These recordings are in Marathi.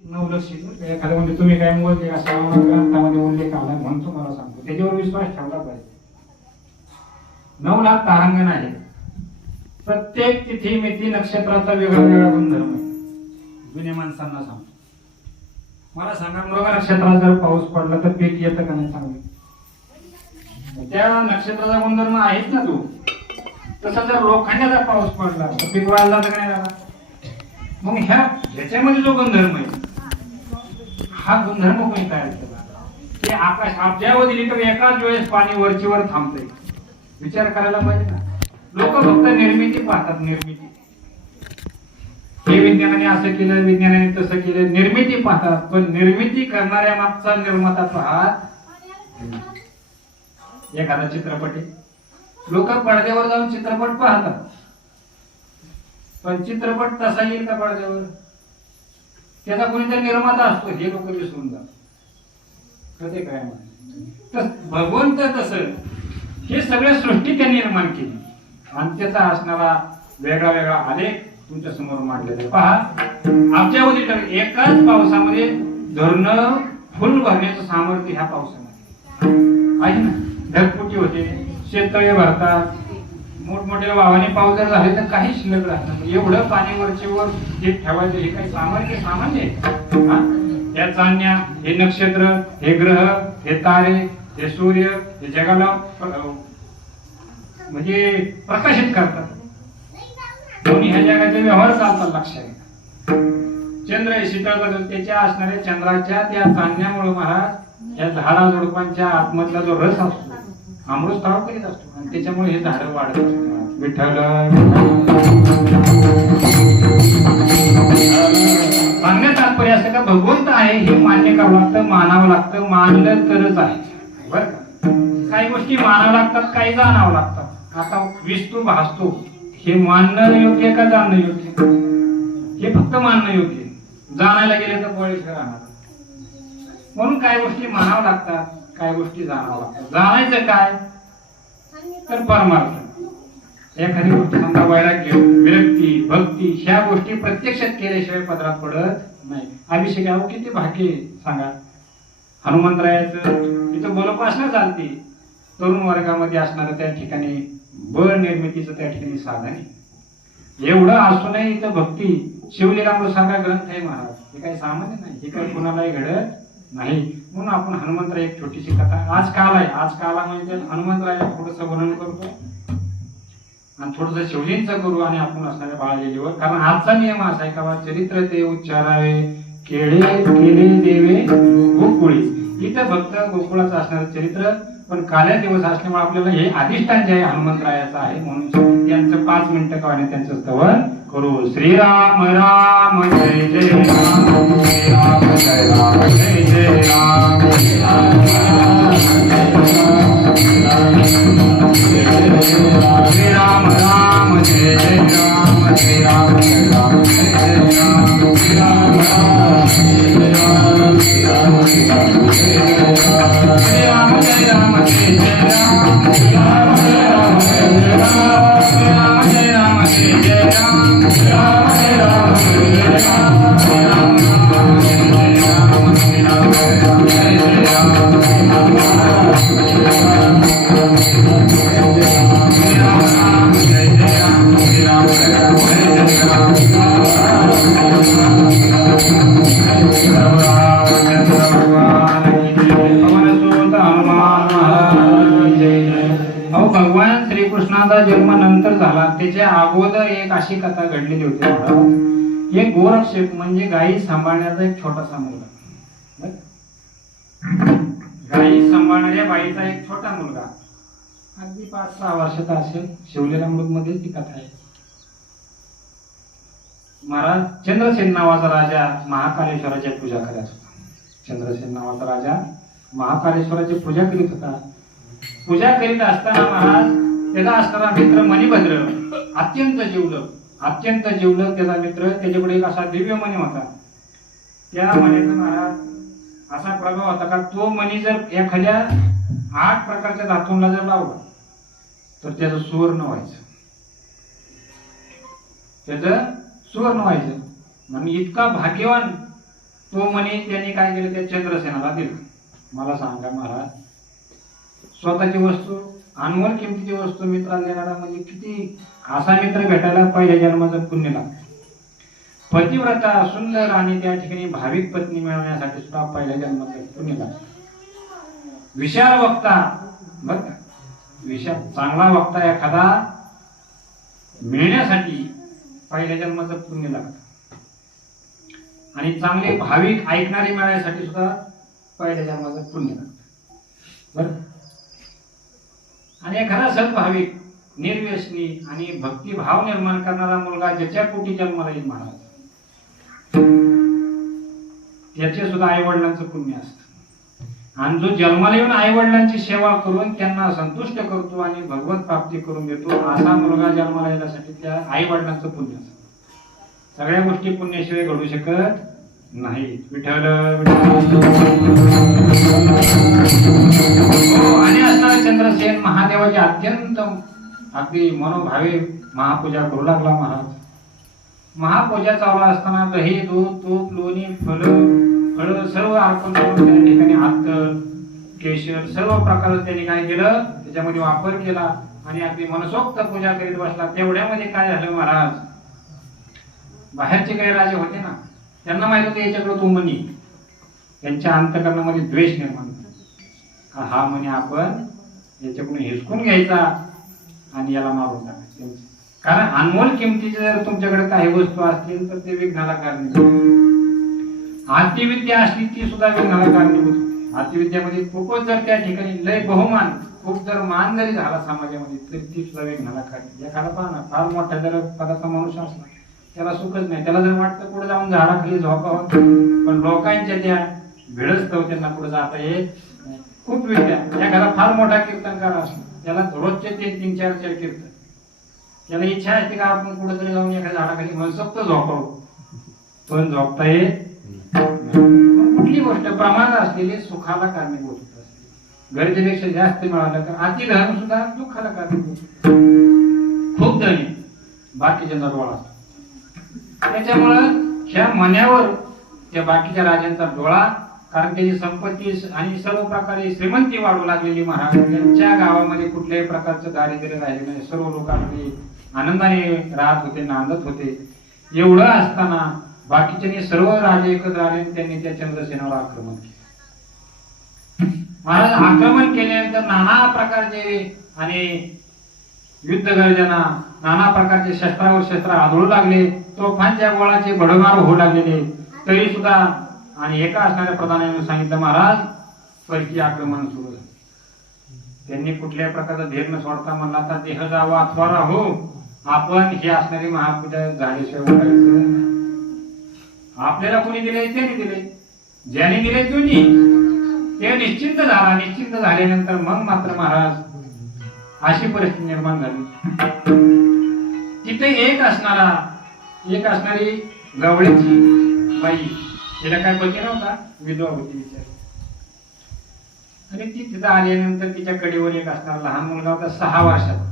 नवलक्षित एखादं म्हणजे तुम्ही काय मोजले असा ग्रंथामध्ये उल्लेख आला म्हणून तुम्हाला सांगतो, त्याच्यावर विश्वास ठेवला पाहिजे. 9 लाख तारांगण आहे. प्रत्येक तिथी मिती नक्षत्राचा वेगळा वेगळा गुणधर्म आहे. जुन्या माणसांना सांगतो, मला सांगा मृग नक्षत्रात जर पाऊस पडला तर पीक येतं का नाही चांगलं? त्या नक्षत्राचा गुणधर्म आहेच ना तो. तसा जर लोखंडाचा पाऊस पडला तर पीक वाढला तर नाही झाला. मग ह्याच्यामध्ये जो गुणधर्म आहे, हा गुणधर्म कोणी तयार केला? ते आकाश अब्जावधी लिटर एकाच वेळेस पाणी वरची वर थांबतंय. विचार करायला पाहिजे ना. लोक फक्त निर्मिती पाहतात, निर्मिती. हे विज्ञानाने असं केलं, विज्ञानाने तसं केलं, निर्मिती पाहतात. पण निर्मिती करणाऱ्या मागचा निर्माता पाहत. एखादा चित्रपट आहे, लोक पडद्यावर जाऊन चित्रपट पाहतात, पण चित्रपट तसा येईल का पडद्यावर? त्याचा कोणीतरी निर्माता असतो, हे लोक विसरून जातात. कधी काय तर भगवंत तसं हे सगळं सृष्टी त्यांनी निर्माण केली आणि त्याचा असणारा वेगळा वेगळा आलेख तुमच्या समोर मांडलेला पहा. अब्जावधी तर एकाच पावसामध्ये धरणं फुल भरण्याचं सामर्थ्य ह्या पावसामध्ये आहे ना. ढगफुटी होते, शेततळे भरतात, मोठमोठ्या वावाने पाऊस जर झाले तर काही शिल्लक राहत नाही. एवढं पाणी वरचे वर जे ठेवायचं हे काही सामान्य आहे. या चांदण्या, हे नक्षत्र, हे ग्रह, हे तारे, हे सूर्य, हे जगाला म्हणजे प्रकाशित करतात. दोन्ही ह्या जगाचे व्यवहार चालतात. लक्षात चंद्र हे शीतळ त्याच्या असणाऱ्या चंद्राच्या त्या चांदण्यामुळे महाराज या झाडा झुडपांच्या आतमधला जो रस असतो अमृत स्त्राव करीत असतो आणि त्याच्यामुळे हे झाड वाढत असतात. विठ्ठल सांगण्यात तात्पर्य असं का भगवंत आहे हे मान्य करावं लागतं, मानावं लागतं. मानलं तरच आहे बरं का. काही गोष्टी मानावं लागतात, काही जाणावं लागतात. आता विस्तू भासतो हे मानणं योग्य का जाणणं योग्य? हे फक्त मानणं योग्य. जाणायला गेले तर बळीच राहणार. म्हणून काही गोष्टी मानावं लागतात, काही गोष्टी जाणावं लागतात. जाणायचं काय तर परमार्थ. एखादी गोष्ट समजा वैराग्य, विरक्ती, भक्ती ह्या गोष्टी प्रत्यक्षात केल्याशिवाय पदरात पडत नाही. अभिषेक अहो किती भाग्य सांगा. हनुमंतरायाचं तिथं बलोपासना चालते. तरुण वर्गामध्ये असणारं त्या ठिकाणी बळ निर्मितीचं त्या ठिकाणी साधन आहे. एवढं असूनही इथं भक्ती शिवलीलामृतसारखा ग्रंथ आहे महाराज. हे काही सामान्य नाही, हे काही कुणालाही घडत नाही. म्हणून आपण हनुमंतराय एक छोटीशी कथा आज काल आहे, आज काला म्हणजे हनुमंतरायाला थोडंसं वर्णन करतो आणि थोडंसं शिवलींचं करू आणि आपण असणाऱ्या बाळालेलीवर. कारण आजचा नियम असा आहे का चरित्र ते उच्चारावे केळे केले देवे गोकुळी. इथं फक्त गोकुळाचं असणारं चरित्र, पण काल्या दिवस असल्यामुळे आपल्याला हे अधिष्ठान जे आहे हनुमंतरायाचं आहे. म्हणून त्यांचं 5 मिनिटं का होणे त्यांचं स्तवन करू. श्रीराम राम जय जय राम, श्रीराम जय राम जय जय राम, श्रीराम राम जय जय राम, श्रीराम जय राम जय जय राम, श्रीराम राम जय राम, श्रीराम जय राम जय जय राम, श्रीराम जय राम जय जय राम, श्रीराम जय राम जय जय राम, श्रीराम जय राम जय जय राम, श्रीराम जय राम जय जय राम, श्रीराम राम जय जय राम, श्रीराम जय राम जय जय राम, श्रीराम राम जय जय राम, श्रीराम राम जय जय राम, श्रीराम जय राम जय जय राम. भगवान श्रीकृष्णाचा जन्म नंतर झाला, त्याच्या अगोदर एक अशी कथा घडलेली होती महाराज. एक गोरक्षक म्हणजे गायी सांभाळण्याचा एक छोटासा मुलगा, गायी सांभाळणाऱ्या बाईचा एक छोटा मुलगा अगदी 5-6 वर्षाचा असेल. शिवलीलामृत मध्ये ती कथा आहे. महाराज चंद्रसेन नावाचा राजा महाकालेश्वराची पूजा करत होता. चंद्रसेन नावाचा राजा महाकालेश्वराची पूजा करीत होता. पूजा करीत असताना महाराज त्याचा असणारा मित्र मणिभद्र अत्यंत जिवलग त्याचा मित्र, त्याच्याकडे एक असा दिव्य मणी होता. त्या मणीचा महाराज असा प्रभाव होता का तो मणी जर एखाद्या 8 प्रकारच्या धातूंना जर लावला तर त्याचं सुवर्ण व्हायचं. त्याचं सुवर्ण व्हायचं. म्हणजे इतका भाग्यवान तो मणी त्यांनी काय केलं, त्या चंद्रसेनाला दिला. मला सांगा महाराज, स्वतःची वस्तू, अनमोल किमतीची वस्तू मित्राला देणारा म्हणजे किती असा मित्र भेटायला पहिल्या जन्माचं पुण्य लागतं. पतिव्रता सुंदर आणि त्या ठिकाणी भाविक पत्नी मिळवण्यासाठी सुद्धा पहिल्या जन्माचं पुण्य लागतं. विशाल वक्ता, बर का, विशाल चांगला वक्ता एखादा मिळण्यासाठी पहिल्या जन्माचं पुण्य लागतं. आणि चांगले भाविक ऐकणारे मिळण्यासाठी सुद्धा पहिल्या जन्माचं पुण्य लागतं. बर, आणि एखादा सद्भाविक, निर्व्यसनी आणि भक्तिभाव निर्माण करणारा मुलगा ज्याच्या पोटी जन्माला येईल महाराज, त्याचे सुद्धा आई वडिलांचं पुण्य असतं. आणि जो जन्माला येऊन आई वडिलांची सेवा करून त्यांना संतुष्ट करतो आणि भगवत प्राप्ती करून देतो, असा मुलगा जन्माला येण्यासाठी त्या आई वडिलांचं पुण्य असतं. सगळ्या गोष्टी पुण्याशिवाय घडू शकत नाही. विठ्ठल आणि असणारा चंद्रसेन महादेवाची अत्यंत अगदी मनोभावे महापूजा करू लागला महाराज. महापूजा चालू असताना दही, दूध, तूप, लोणी, फळ सर्व अर्पण करून त्या ठिकाणी अत्तर, केशर सर्व प्रकारचं त्यांनी काय केलं, त्याच्यामध्ये वापर केला आणि अगदी मनसोक्त पूजा करीत बसला. तेवढ्यामध्ये काय झालं महाराज, बाहेरचे काही राजे होते ना, त्यांना माहित होते याच्याकडे तो मणी, त्यांच्या अंतःकरणामध्ये द्वेष निर्माण झाला. हा मणी आपण याच्याकडून हिसकून घ्यायचा आणि याला मारून टाकायचं. कारण अनमोल किमतीचे जर तुमच्याकडे काही वस्तू असतील तर ते विघ्नाला कारणीभूत. अतिविद्या असली ती सुद्धा विघ्नाला कारणीभूत. अतिविद्यामध्ये खूपच जर त्या ठिकाणी लय बहुमान, खूप जर मान जरी झाला समाजामध्ये तरी ती सुद्धा विघ्नाला कारणीभूत. एखादा पहा ना, फार मोठा जर पदाचा मनुष्य असला त्याला सुखच नाही, त्याला जर वाटतं पुढे जाऊन झाडाखाली झोपावं, पण लोकांच्या त्या भिडस्तव त्यांना पुढे जाता येत नाही. खूप विद्या. एखादा फार मोठा कीर्तनकार असतो, त्याला रोजचे 3-4 कीर्तन, त्याला इच्छा असते का आपण कुठेतरी जाऊन एखाद्या झाडाखाली मनसोक्त झोपावं, पण झोपता येत. कुठली गोष्ट प्रमाणात असलेली सुखाला कारणीभूत होत असते. गरजेपेक्षा जास्त मिळालं तर अति धन सुद्धा दुःखाला कारणीभूत. खूप धनी बाकीच्या डोळा, त्याच्यामुळं ह्या मण्यावर त्या बाकीच्या राजांचा डोळा, कारण त्याची संपत्ती आणि सर्व प्रकारे श्रीमंती वाढू लागलेली महाराज. त्यांच्या गावामध्ये कुठल्याही प्रकारचं दारिद्र्य राहिले नाही, सर्व लोक अगदी आनंदाने राहत होते, नांदत होते. एवढं असताना बाकीच्यांनी सर्व राजे एकत्र आले आणि त्यांनी त्या चंद्रसेनावर आक्रमण केले. महाराज आक्रमण केल्यानंतर नाना प्रकारचे आणि युद्ध गर्जना, नाना प्रकारचे शस्त्रावर शस्त्र आदळू लागले, तोफांच्या गोळाचे भडमार होऊ लागलेले. तरी सुद्धा आणि एका असणाऱ्या प्रधानाने सांगितलं, महाराज परकीय आक्रमण सुरू झालं. त्यांनी कुठल्याही प्रकारचा धीर न सोडता म्हणला, आता देह जावा अथवा राहू, आपण हे असणारी महापूजा झाल्याशिवाय उठायचं. आपल्याला कोणी दिले, त्याने दिले, ज्याने दिले तुम्ही, ते निश्चिंत झाला. निश्चिंत झाल्यानंतर मग मात्र महाराज अशी परिस्थिती निर्माण झाली. तिथे एक असणारी गवळ्याची बाई, तिला काय पती नव्हता, विधवा होती बिचारी. आणि ती तिथं आल्यानंतर तिच्या कडेवर एक असणारा लहान मुलगा होता, 6 वर्षाचा.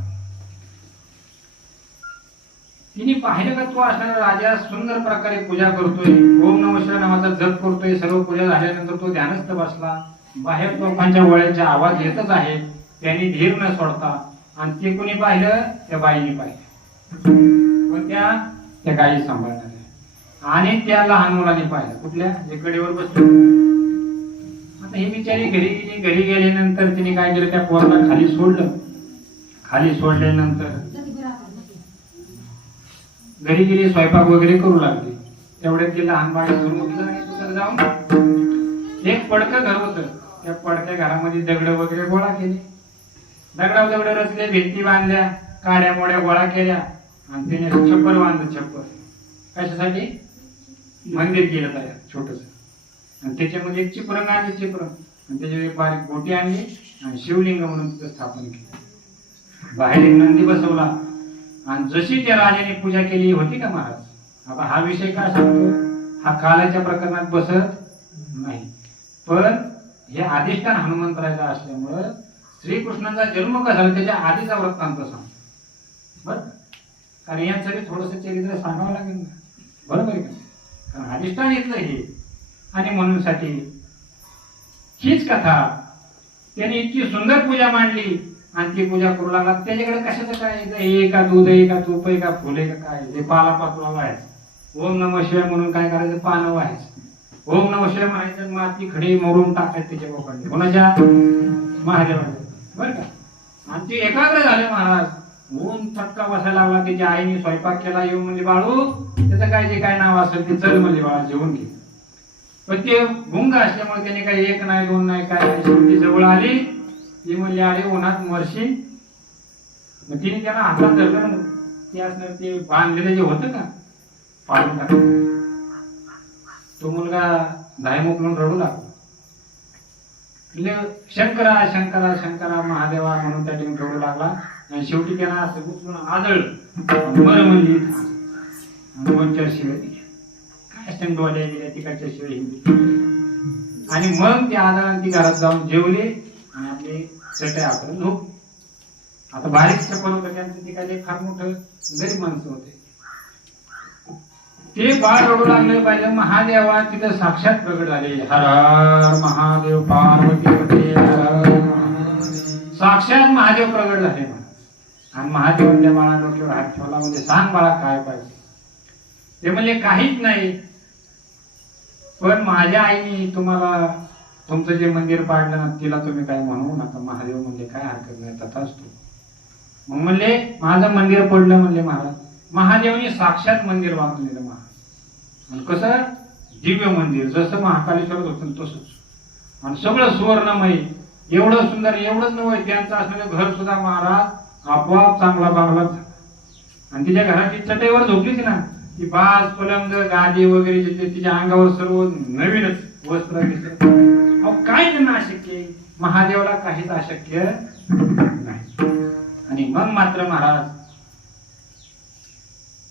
तिने पाहिलं का तो असणारा राजा सुंदर प्रकारे पूजा करतोय, ओम नमः शिवाय नावाचा जप करतोय. सर्व पूजा झाल्यानंतर तो ध्यानस्थ बसला. बाहेर तोफांच्या गोळ्याचा आवाज येतच आहे, त्यांनी धीर न सोडता. आणि ते कोणी पाहिलं, त्या बाईने पाहिलं, पण त्या गायी सांभाळणार आणि त्या लहान मुलाने पाहिलं, कुठल्या जे कडेवर बसलो. आता ही बिचारी घरी गेली. घरी गेल्यानंतर तिने काय केलं, त्या पोराला खाली सोडलं. खाली सोडल्यानंतर घरी गेली, स्वयंपाक वगैरे करू लागली. तेवढ्यात ती लहान बाई घेऊन उठलं आणि तिथं जाऊन एक पडकं घर होतं, त्या पडक्या घरामध्ये दगड वगैरे गोळा केले. दगड रचले, भिंती बांधल्या, काड्या मोड्या गोळा केल्या आणि तिने छप्पर बांधलं. छप्पर कशासाठी? मंदिर केलं तयार छोटस. आणि त्याच्यामध्ये एक चिपरंग आणली, चिपरंग, आणि त्याच्यावर एक बारीक बोटी आणली आणि शिवलिंग म्हणून तिथं स्थापन केलं. बाहेर एक नंदी बसवला. आणि जशी त्या राजाने पूजा केली होती का महाराज, आता हा विषय काय सांगतो, हा कालाच्या प्रकरणात बसत नाही, पण हे अधिष्ठान हनुमंतरायचं असल्यामुळं श्रीकृष्णाचा जन्म कसा झाला त्याच्या आधीचा वृत्तांत सांग बर. कारण यासाठी थोडस चरित्र सांगावं लागेल ना, बरोबर आहे का? कारण अधिष्ठान येतलं हे आणि म्हणूनसाठी हीच कथा त्याने इतकी सुंदर पूजा मांडली आणि ती पूजा करू लागला. त्याच्याकडे कशाचं काय, हे का दूध आहे का तूप आहे का फुले का काय, ते पाला पाचोळा व्हायचं. ओम नमः शिवाय म्हणून काय करायचं, पानं व्हायचं. ओम नमः शिवाय म्हणायचं, माती खडी मोडून टाकायचं त्याच्या बोकांनी, कोणाच्या, महादेवाच्या, बरं का. आणि ते एकाग्र झाले महाराज. ऊन चटका बसायला लागला. त्याच्या आईने स्वयंपाक केला. येऊन म्हणजे बाळू त्याचं काय जे काय नाव असेल ते चल म्हणजे बाळा जेवून घे. पण ते गुंग असल्यामुळे त्याने काही एक नाही दोन नाही काय नाही, शेवटी जवळ आली. ती म्हणली अरे उन्हात मरशी. मग तिने त्याला हातात धरलं. ते असणार ते बांधलेलं जे होतं का पाडून टाकलं. तो मुलगा धायमुख म्हणून रडू लागला. शंकरा शंकरा शंकरा महादेवा म्हणून त्या ठिकाणी रडू लागला. आणि शेवटी त्याला असं उचलून आदळलं. बरं म्हणली 2-4 शिव्या दिल्या. काय असतं डोळ्या गेल्या तिकडच्या शिवाय हिंदी. आणि मग ते आदळाने ती घरात जाऊन जेवले आणि आपले चटई आपण झोप. आता बारीक चपल होतं त्यांचं, ते काय फार मोठं गरीब माणसं होते. ते बाळ रडू लागले. पाहिजे महादेवा तिथं साक्षात प्रगट झाले. हर हर महादेव पार्वती साक्षात महादेव प्रगट झाले. आणि महादेव त्या बाळा डोक्यावर हात ठेवला. म्हणजे सांग बाळा काय पाहिजे. ते म्हणले काहीच नाही, पण माझ्या आईने तुम्हाला तुमचं जे मंदिर पाडलं ना तिला तुम्ही काय म्हणू नका. महादेव म्हणजे काय हरकत नाही तथाच तू. मग म्हणले माझं मंदिर पडलं. म्हणले महाराज महादेवने साक्षात मंदिर बांधून दिलं महाराज. आणि कसं दिव्य मंदिर जसं महाकालेश्वरात होतं तसंच. आणि सगळं सुवर्णमय, एवढं सुंदर. एवढंच नव्हे, त्यांचं असलेलं घर सुद्धा महाराज आपोआप चांगला बांगला झाला. आणि तिच्या घराची चटईवर झोपलीच ना ती बाज पलंग गादी वगैरे तिच्या अंगावर सर्व नवीनच वस्त्र दिसत. काय त्यांना अशक्य, महादेवाला काहीच अशक्य नाही. आणि मग मात्र महाराज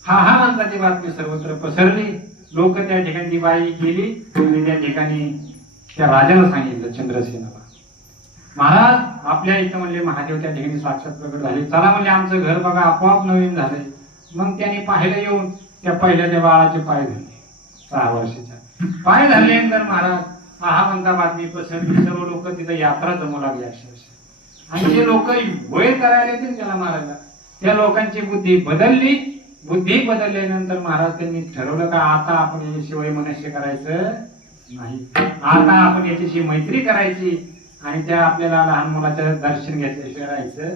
हा मंत्राची बातमी सर्वत्र पसरली. लोक त्या ठिकाणी ती बाई गेली आणि त्या ठिकाणी त्या राजाला सांगितलं चंद्रसेनाला, महाराज आपल्या इथं म्हणले महादेव त्या ठिकाणी साक्षात प्रगट झाले. चला म्हणले आमचं घर बघा आपोआप नवीन झालंय. मग त्याने पाहिलं येऊन त्या पहिल्या त्या बाळाचे पाय धरले. 6 वर्षाच्या पाय धरल्यानंतर महाराज हा म्हणता बातमी पसरली. सर्व लोक तिथं यात्रा जमू लागली अक्षरशः. आणि जे लोक वय करायला येतील त्याला मारायला, त्या लोकांची बुद्धी बदलली. बुद्धी बदलल्यानंतर महाराज त्यांनी ठरवलं का आता आपण याच्याशिवाय मनुष्य करायचं नाही. आता आपण याच्याशी मैत्री करायची आणि त्या आपल्याला लहान मुलाचं दर्शन घेतल्याशिवाय राहायचं.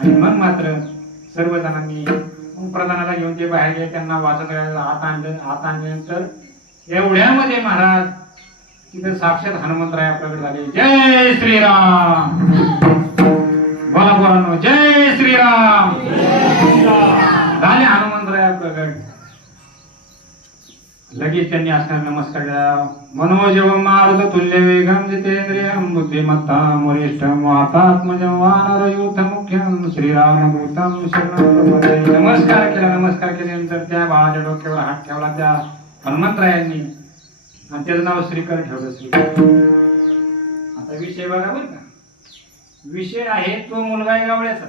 आणि मग मात्र सर्व जणांनी प्रधानाला घेऊन ते बाहेर गेले. त्यांना वाचन करायला हात आणल्यानंतर एवढ्यामध्ये महाराज तिथे साक्षात हनुमंतराया प्रगट झाले. जय श्रीराम बोला बोला, जय श्रीराम. झाले हनुमंतराया प्रगट. लगेच त्यांनी असणार नमस्कार द्या. मनोजवं मारुत तुल्य वेगम जितेंद्रियं बुद्धिमत्तां वरिष्ठं वातात्मजं वानरयूथ मुख्यं श्रीरामदूतं शरणं प्रपद्ये. नमस्कार केला. नमस्कार केल्यानंतर त्या बाळाच्या डोक्यावर हात ठेवला त्या हनुमंतरायांनी आणि त्याचं नाव श्रीकर ठेवलं. श्रीकर. आता विषय बघा बरं का. विषय आहे तो मुलगा आहे गवळ्याचा.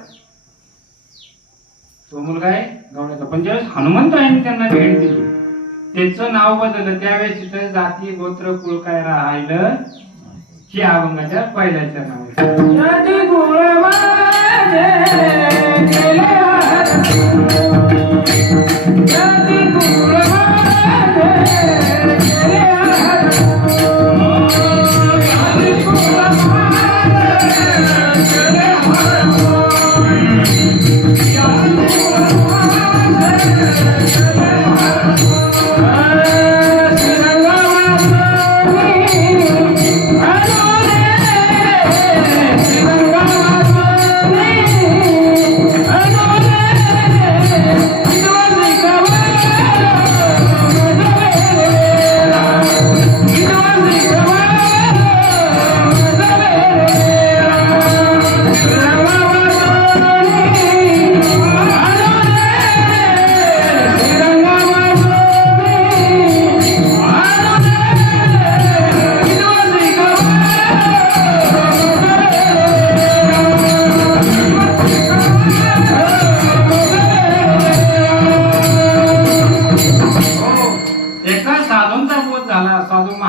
तो मुलगा आहे गवळ्याचा. पण ज्यावेळेस हनुमंतरायांनी त्यांना भेट दिली त्याचं नाव बदललं. त्यावेळेस तिथं जाती गोत्र कुळ काय राहिलं ही अभंगाच्या पहिल्याच्या नाव.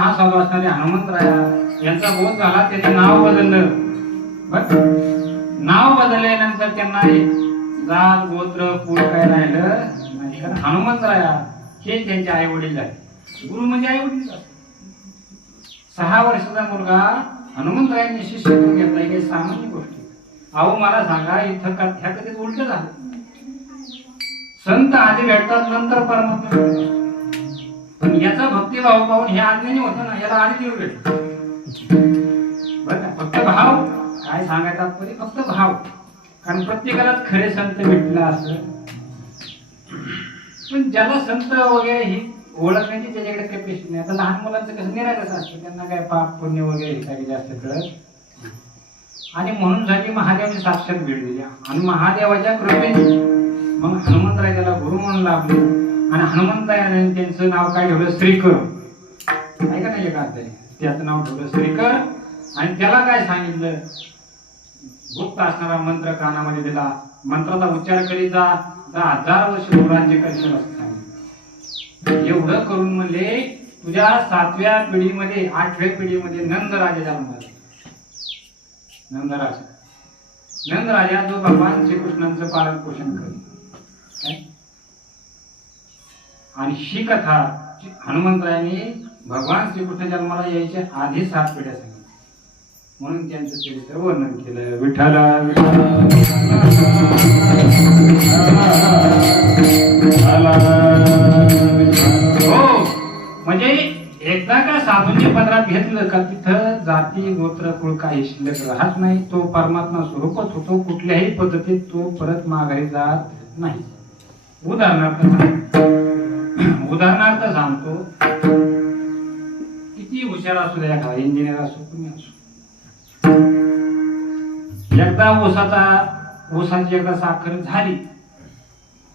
महासाधू असणारे हनुमंतराया यांचा बोध झाला, त्यांनी नाव बदललं. नाव बदलल्यानंतर त्यांना जात गोत्र कुळ काय राहिलं नाही, कारण हनुमंतराया हे त्यांचे आई वडील झाले. गुरु म्हणजे आई वडील. 6 वर्षाचा मुलगा हनुमंतरायांनी शिष्य घेतला, ही काही सामान्य गोष्ट. अहो मला सांगा, इथं ह्या कधीच उलट झालं. संत आधी भेटतात, नंतर परमात्मा भेटतात. पण याचा भक्तिभाव पाहून हे आज्ञानी होतं ना, याला आधी देऊ भेटत. बरं का, फक्त भाव काय सांगायचं तात्पर्य, फक्त भाव. कारण प्रत्येकालाच खरे संत भेटला असं, पण ज्याला संत वगैरे ही ओळखण्याची त्याच्याकडे कॅपॅसिटी नाही. आता लहान मुलांचं कसं निरागस असतं, त्यांना काय पाप पुण्य वगैरे काही जास्त कळत. आणि म्हणून साठी महादेवाने साक्षात भेट दिली, आणि महादेवाच्या कृपेने मग हनुमंतराय त्याला गुरु म्हणून लाभले. आणि हनुमंतरायाने त्यांचं नाव काय ठेवलं, श्रीकर. ऐका नाही का, त्याचं नाव ठेवलं श्रीकर. आणि त्याला काय सांगितलं, गुप्त असणारा मंत्र कानामध्ये दिला, मंत्राचा उच्चार करीत जा, 10,000 वर्ष तू राज्य करशील असं सांगितलं. एवढं करून म्हणले, तुझ्या 7व्या पिढीमध्ये 8व्या पिढीमध्ये नंदराजा जन्माला. नंदराजा जो भगवान श्रीकृष्णांचं पालन पोषण करेल. आणि ही कथा हनुमंतरायांनी भगवान श्रीकृष्ण जन्माला यायच्या आधी 7 पिढ्या सांगितल्या, म्हणून त्यांचं चरित्र वर्णन केलं. विठ्ठल हो, म्हणजे एकदा का साधूंनी पदरात घेतलं का तिथं जाती गोत्र कुळ काही शिल्लक राहत नाही. तो परमात्मा स्वरूपच होतो, कुठल्याही पद्धतीत तो परत माघारी जात नाही. उदाहरणार्थ सांगतो, किती हुशार असू द्या, एखादा इंजिनियर असो, तुम्ही असो, एकदा ऊसाची एकदा साखर झाली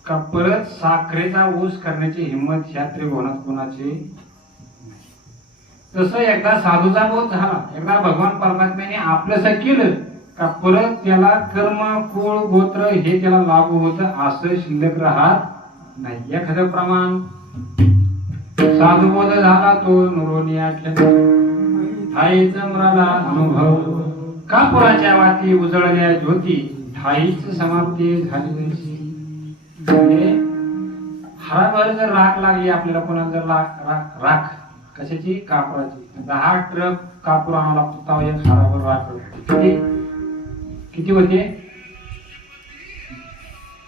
का परत साखरेचा ऊस करण्याची हिंमत ह्या त्रिभुवनात कोणाची. तसं एकदा साधूचा बोध झाला, एकदा भगवान परमात्म्याने आपलंसं केलं का परत त्याला कर्म कुळ गोत्र हे त्याला लागू होतं असं शिल्लक राहत नाही. एखादं प्रमाण साधुबोध झाला तो नुरोनी ठाईच मराला अनुभव, कापुराच्या वाती उजळल्या ज्योती, ठाईच समाप्ती झाली. म्हणजे हराभर जर राख लागली आपल्याला, कोणाला जर राख कशाची, कापुराची, 10 ट्रक कापूर आणावा लागतो तेव्हा एक हराभर राख होते. किती होते,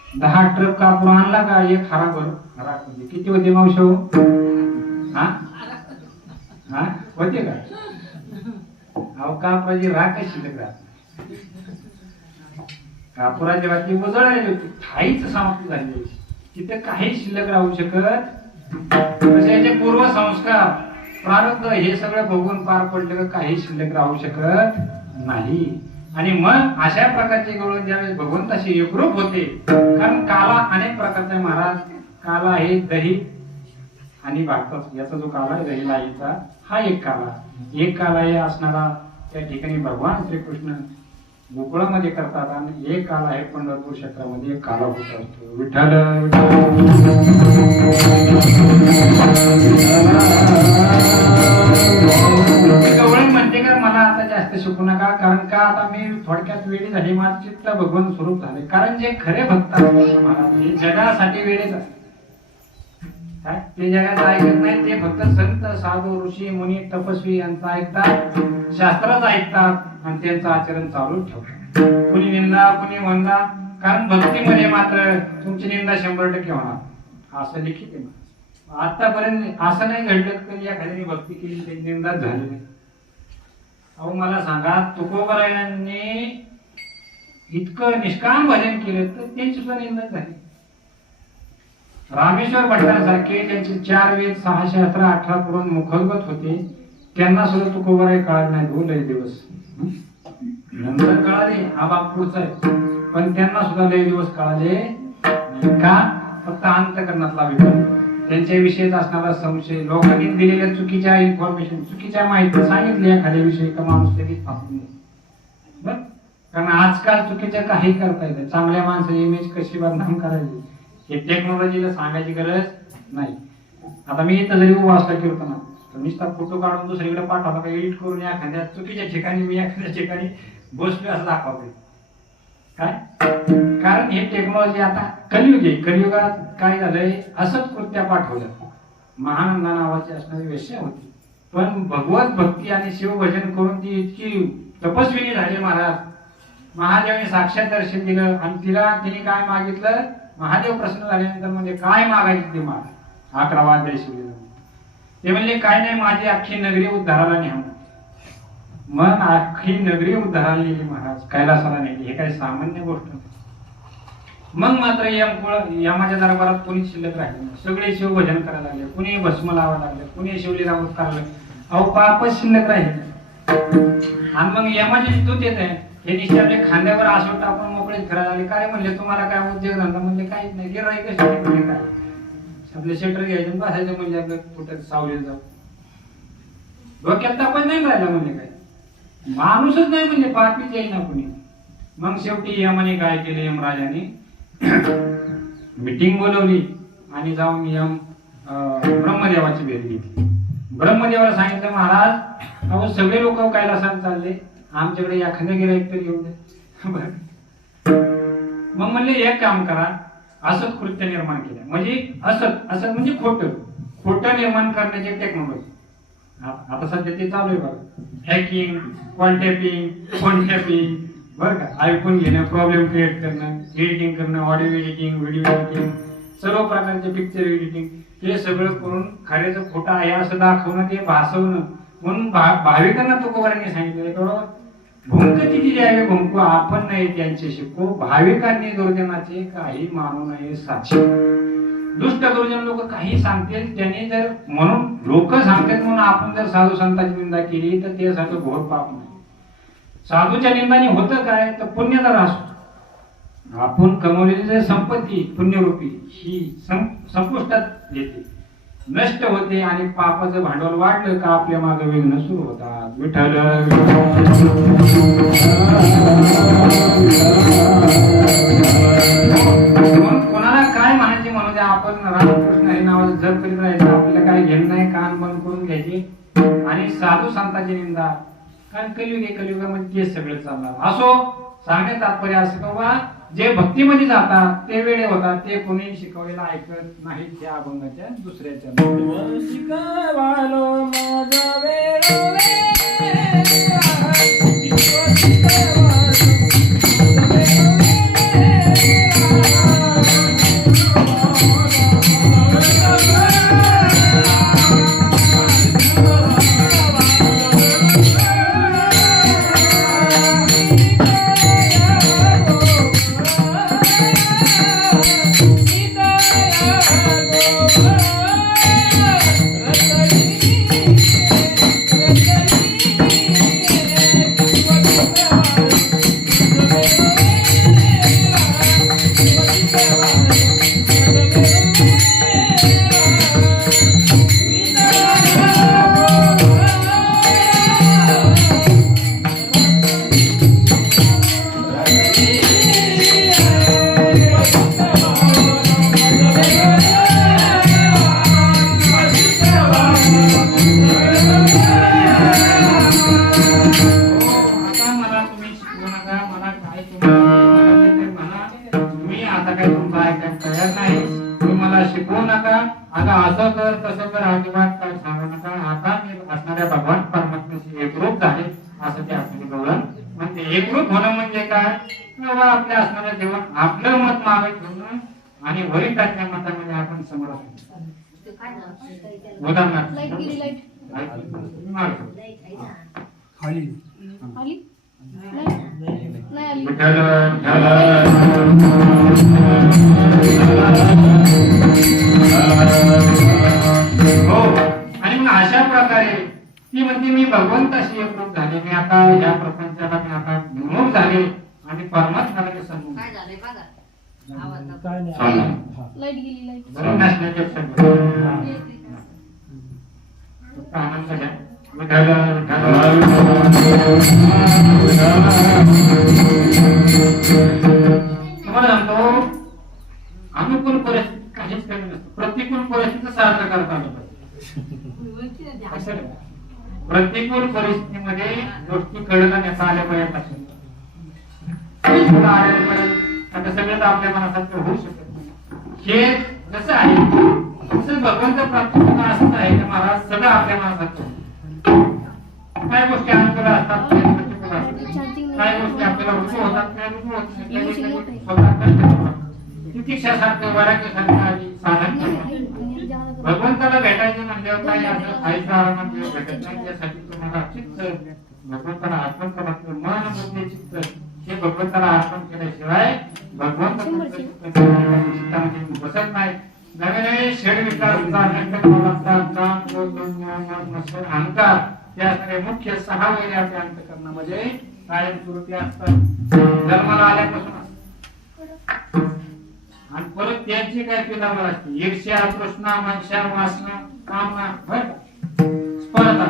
10 ट्रक कापूर आणला का एक हराभर राख होते. किती होते मावशो, होते का. अहो कापुराची राख शिल्लक राहते, कापुराची वाटी उजळायची होती, ठाईच समाप्ती झाली होती, तिथे काही शिल्लक राहू शकत. याचे पूर्व संस्कार प्रारब्ध हे सगळं बघून पार पडलं का काही शिल्लक राहू शकत नाही. आणि मग अशा प्रकारचे गवळण ज्यावेळेस भगवंताशी एकरूप होते, कारण काला अनेक प्रकारचा महाराज. काला आहे दही आणि भातात, याचा जो काला आहे दही लाईचा, हा एक काला. एक काला हे असणारा त्या ठिकाणी भगवान श्रीकृष्ण गोकुळामध्ये करतात, आणि एक काला आहे पंढरपूर क्षेत्रामध्ये एक काला होत असतो. विठ्ठल गवळण म्हणते का मला आता जास्त शिकू नका, कारण का आता मी थोडक्यात वेळी झाली, माझं चित्त भगवान स्वरूप झाले. कारण जे खरे भक्त महाराज हे जगासाठी वेळेच असते, ते जगाचं ऐकत नाही, ते फक्त संत साधू ऋषी मुनी तपस्वी यांचं ऐकतात, शास्त्राचं ऐकतात आणि त्यांचं आचरण चालू ठेवतात. कुणी निंदा कुणी वंदा, कारण भक्तीमध्ये मात्र तुमची निंदा 100% होणार असं लिखित आहे. आतापर्यंत असं नाही घडलं कधी एखाद्याने भक्ती केली त्याची निंदा झाली नाही. अहो मला सांगा, तुकोबरायांनी इतकं निष्काम भजन केलं तर त्यांची सुद्धा निंदा झाली. रामेश्वर भट्टासारखे त्यांचे 4 वेद 6 शास्त्र 18 पुराण मुखगत होते, त्यांना सुद्धा तुकोबराय कळाले नाही. 2 लय दिवस नंतर कळाले, हा बाप पुढचा आहे, पण त्यांना सुद्धा लय दिवस कळाले का. फक्त अंतःकरणातला विकार, त्यांच्याविषयीच असणारा संशय, लोकांनी दिलेल्या चुकीच्या इन्फॉर्मेशन, चुकीच्या माहिती सांगितली एखाद्या विषयी का माणूस लगेच फासून बर. कारण आजकाल चुकीच्या काही करता येतं. चांगल्या माणसाची इमेज कशी बदनाम करायची हे टेक्नॉलॉजीला सांगायची गरज नाही. आता मी इथं जरी उभा असला कीर्तनात नुसता फोटो काढून दुसरीकडे पाठवला का एडिट करून एखाद्या चुकीच्या ठिकाणी मी एखाद्या ठिकाणी बसलोय असं दाखवतोय. काय कारण हे टेक्नॉलॉजी आता कलियुग आहे. कलियुगात काय झालंय असंच कृत्या पाठवलं. महानंदा नावाची असणारी वेश्या होती, पण भगवत भक्ती आणि शिवभजन करून ती इतकी तपस्विनी झाली. महादेवाने साक्षात दर्शन दिलं आणि तिने काय मागितलं. महादेव प्रसन्न झाल्यानंतर म्हणजे काय मागायचं ते माग. 11वा अध्याय शिवलेला ते म्हणले काय नाही, माझी अख्खी नगरी उद्धाराला न्या. मग अख्खी नगरी उद्धाराला नेली महाराज, कैलासाला नेली. हे काही सामान्य गोष्ट नाही. मग मात्र यमाच्या दरबारात कोणी शिल्लक राहिले नाही. सगळे शिवभजन करायला लागले, कुणी भस्म लावायला लागले, कुणी शिवलीला करायला लागले. अहो पापच शिल्लक राहिले. आणि मग यमाचे दूत येत आहे हे निश्चित आपल्या खांद्यावर आसो टाकून मोकळे फिरायला लागले. काय म्हणले तुम्हाला काय उद्योग धंदा म्हणजे काहीच नाही. गिराईक म्हणजे काय आपले शेटर घ्यायचं बसायचं म्हणजे आपलं कुठं सावलीला जाऊ. डोक्यात तापच नाही राहिला म्हणजे काय माणूसच नाही म्हणजे पापीच येईल ना कुणी. मग शेवटी यमाने काय केले, यमराजाने मीटिंग बोलवली आणि जाऊन ब्रह्मदेवाची भेट घेतली. ब्रह्मदेवाला सांगितलं महाराज अहो सगळे लोक कैलासाला चालले, आमच्याकडे एखाद्या गिराईक तरी येऊ दे. मग म्हणले एक काम करा, असत कृत्य निर्माण केलं. म्हणजे असत म्हणजे खोटं निर्माण करण्याची टेक्नॉलॉजी आता सध्या ते चालू आहे बघा. हॅकिंग, कॉल टॅपिंग बरं का, ऐकून घेणं, प्रॉब्लेम क्रिएट करणं, एडिटिंग करणं, ऑडिओ एडिटिंग, व्हिडिओ एडिटिंग, सर्व प्रकारचे पिक्चर एडिटिंग, हे सगळं करून खऱ्याचं खोटं आहे असं दाखवणं, ते भासवणं. म्हणून भाविकांना तुकोबारांनी सांगितलं भुंकती जी आहे भुंकू आपण नाही त्यांचे शिकू, भाविकांनी दुर्जनाचे काही मानू नये साक्षी. दुष्ट दुर्जन लोक काही सांगतील त्यांनी जर म्हणून लोक सांगतात म्हणून आपण जर साधू संतांची निंदा केली तर ते साठी घोर पाप नाही. साधूच्या निंदाने होतं काय तर पुण्याचा ऱ्हास होतो. आपण कमवलेली जर संपत्ती पुण्यरूपी ही संपुष्टात येते, नष्ट होते आणि पापाचं भांडवल वाढलं का आपल्या मागे विघ्न सुरू होतात. विठ्ठल कोणाला काय म्हणायचे म्हणू द्या, आपण रामकृष्ण हे नावाचं जप करीत राहायचं. आपल्याला काय घेणं नाही, कान बंद करून घ्यायचे आणि साधू संतांची निंदा. कारण कलियुगामध्ये ते सगळं चालणार. असो सांगण्यात तात्पर्य असं की बाबा जे भक्तीमध्ये जातात ते वेळे होतात, ते कोणी शिकवलेलं ऐकत नाही. त्या अभंगाच्या दुसऱ्याच्या शिकवालो माझा वेळ एकरूप होणं म्हणजे काय, आपल्या असणाऱ्या जीवन आपलं मत मागे ठेवणं आणि वरिष्ठांच्या मतामध्ये आपण समोर उदाहरणार्थ हो. आणि मग अशा प्रकारे ती म्हणते मी भगवंताशी एकरूप झाले, मी आता या प्रपंचाला मी आता विमुख झाले आणि परमात्म्याला मी सन्मुख झाले. आनंद घ्या. तुम्हाला सांगतो अनुकूल परिस्थिती काहीच कमी नसतं, प्रतिकूल परिस्थिती सार्थ करता आलं पाहिजे. प्रतिकूल परिस्थितीमध्ये गोष्टी कळला नेता आल्या पाहिजे. आता सगळं तर आपल्या मनासारखं होऊ शकत नाही. हे जसं आहे तसं भगवंत प्राप्त होणं असं आहे की महाराज सगळं आपल्या मनासारखं. काय गोष्टी अनुकूल असतात, काय गोष्टी आपल्याला रुजू होतात, काय रुजू होत नाही. प्रतीक्षासारखं वैराग्यासारखं आधी साधन करतात. भगवंताला भेटायचं म्हणल्यावर काही असं खायचं आरामात भेटत नाही. त्यासाठी तुम्हाला चित्त भगवंताला अर्पण करायचं, मन बुद्धी चित्त हे भगवंताला अर्पण केल्याशिवाय भगवंत चित्तामध्ये बसत नाही. नवे नवे षड विकार अहंकार या सगळे मुख्य 6 वैरी आपल्या अंतःकरणामध्ये कायमस्वरूपी असतात जन्माला आल्यापासून. आणि परत त्यांची काय पिलावर असते ईर्ष्या, तृष्णा, मनशा, वासना, कामना, स्पर्धा.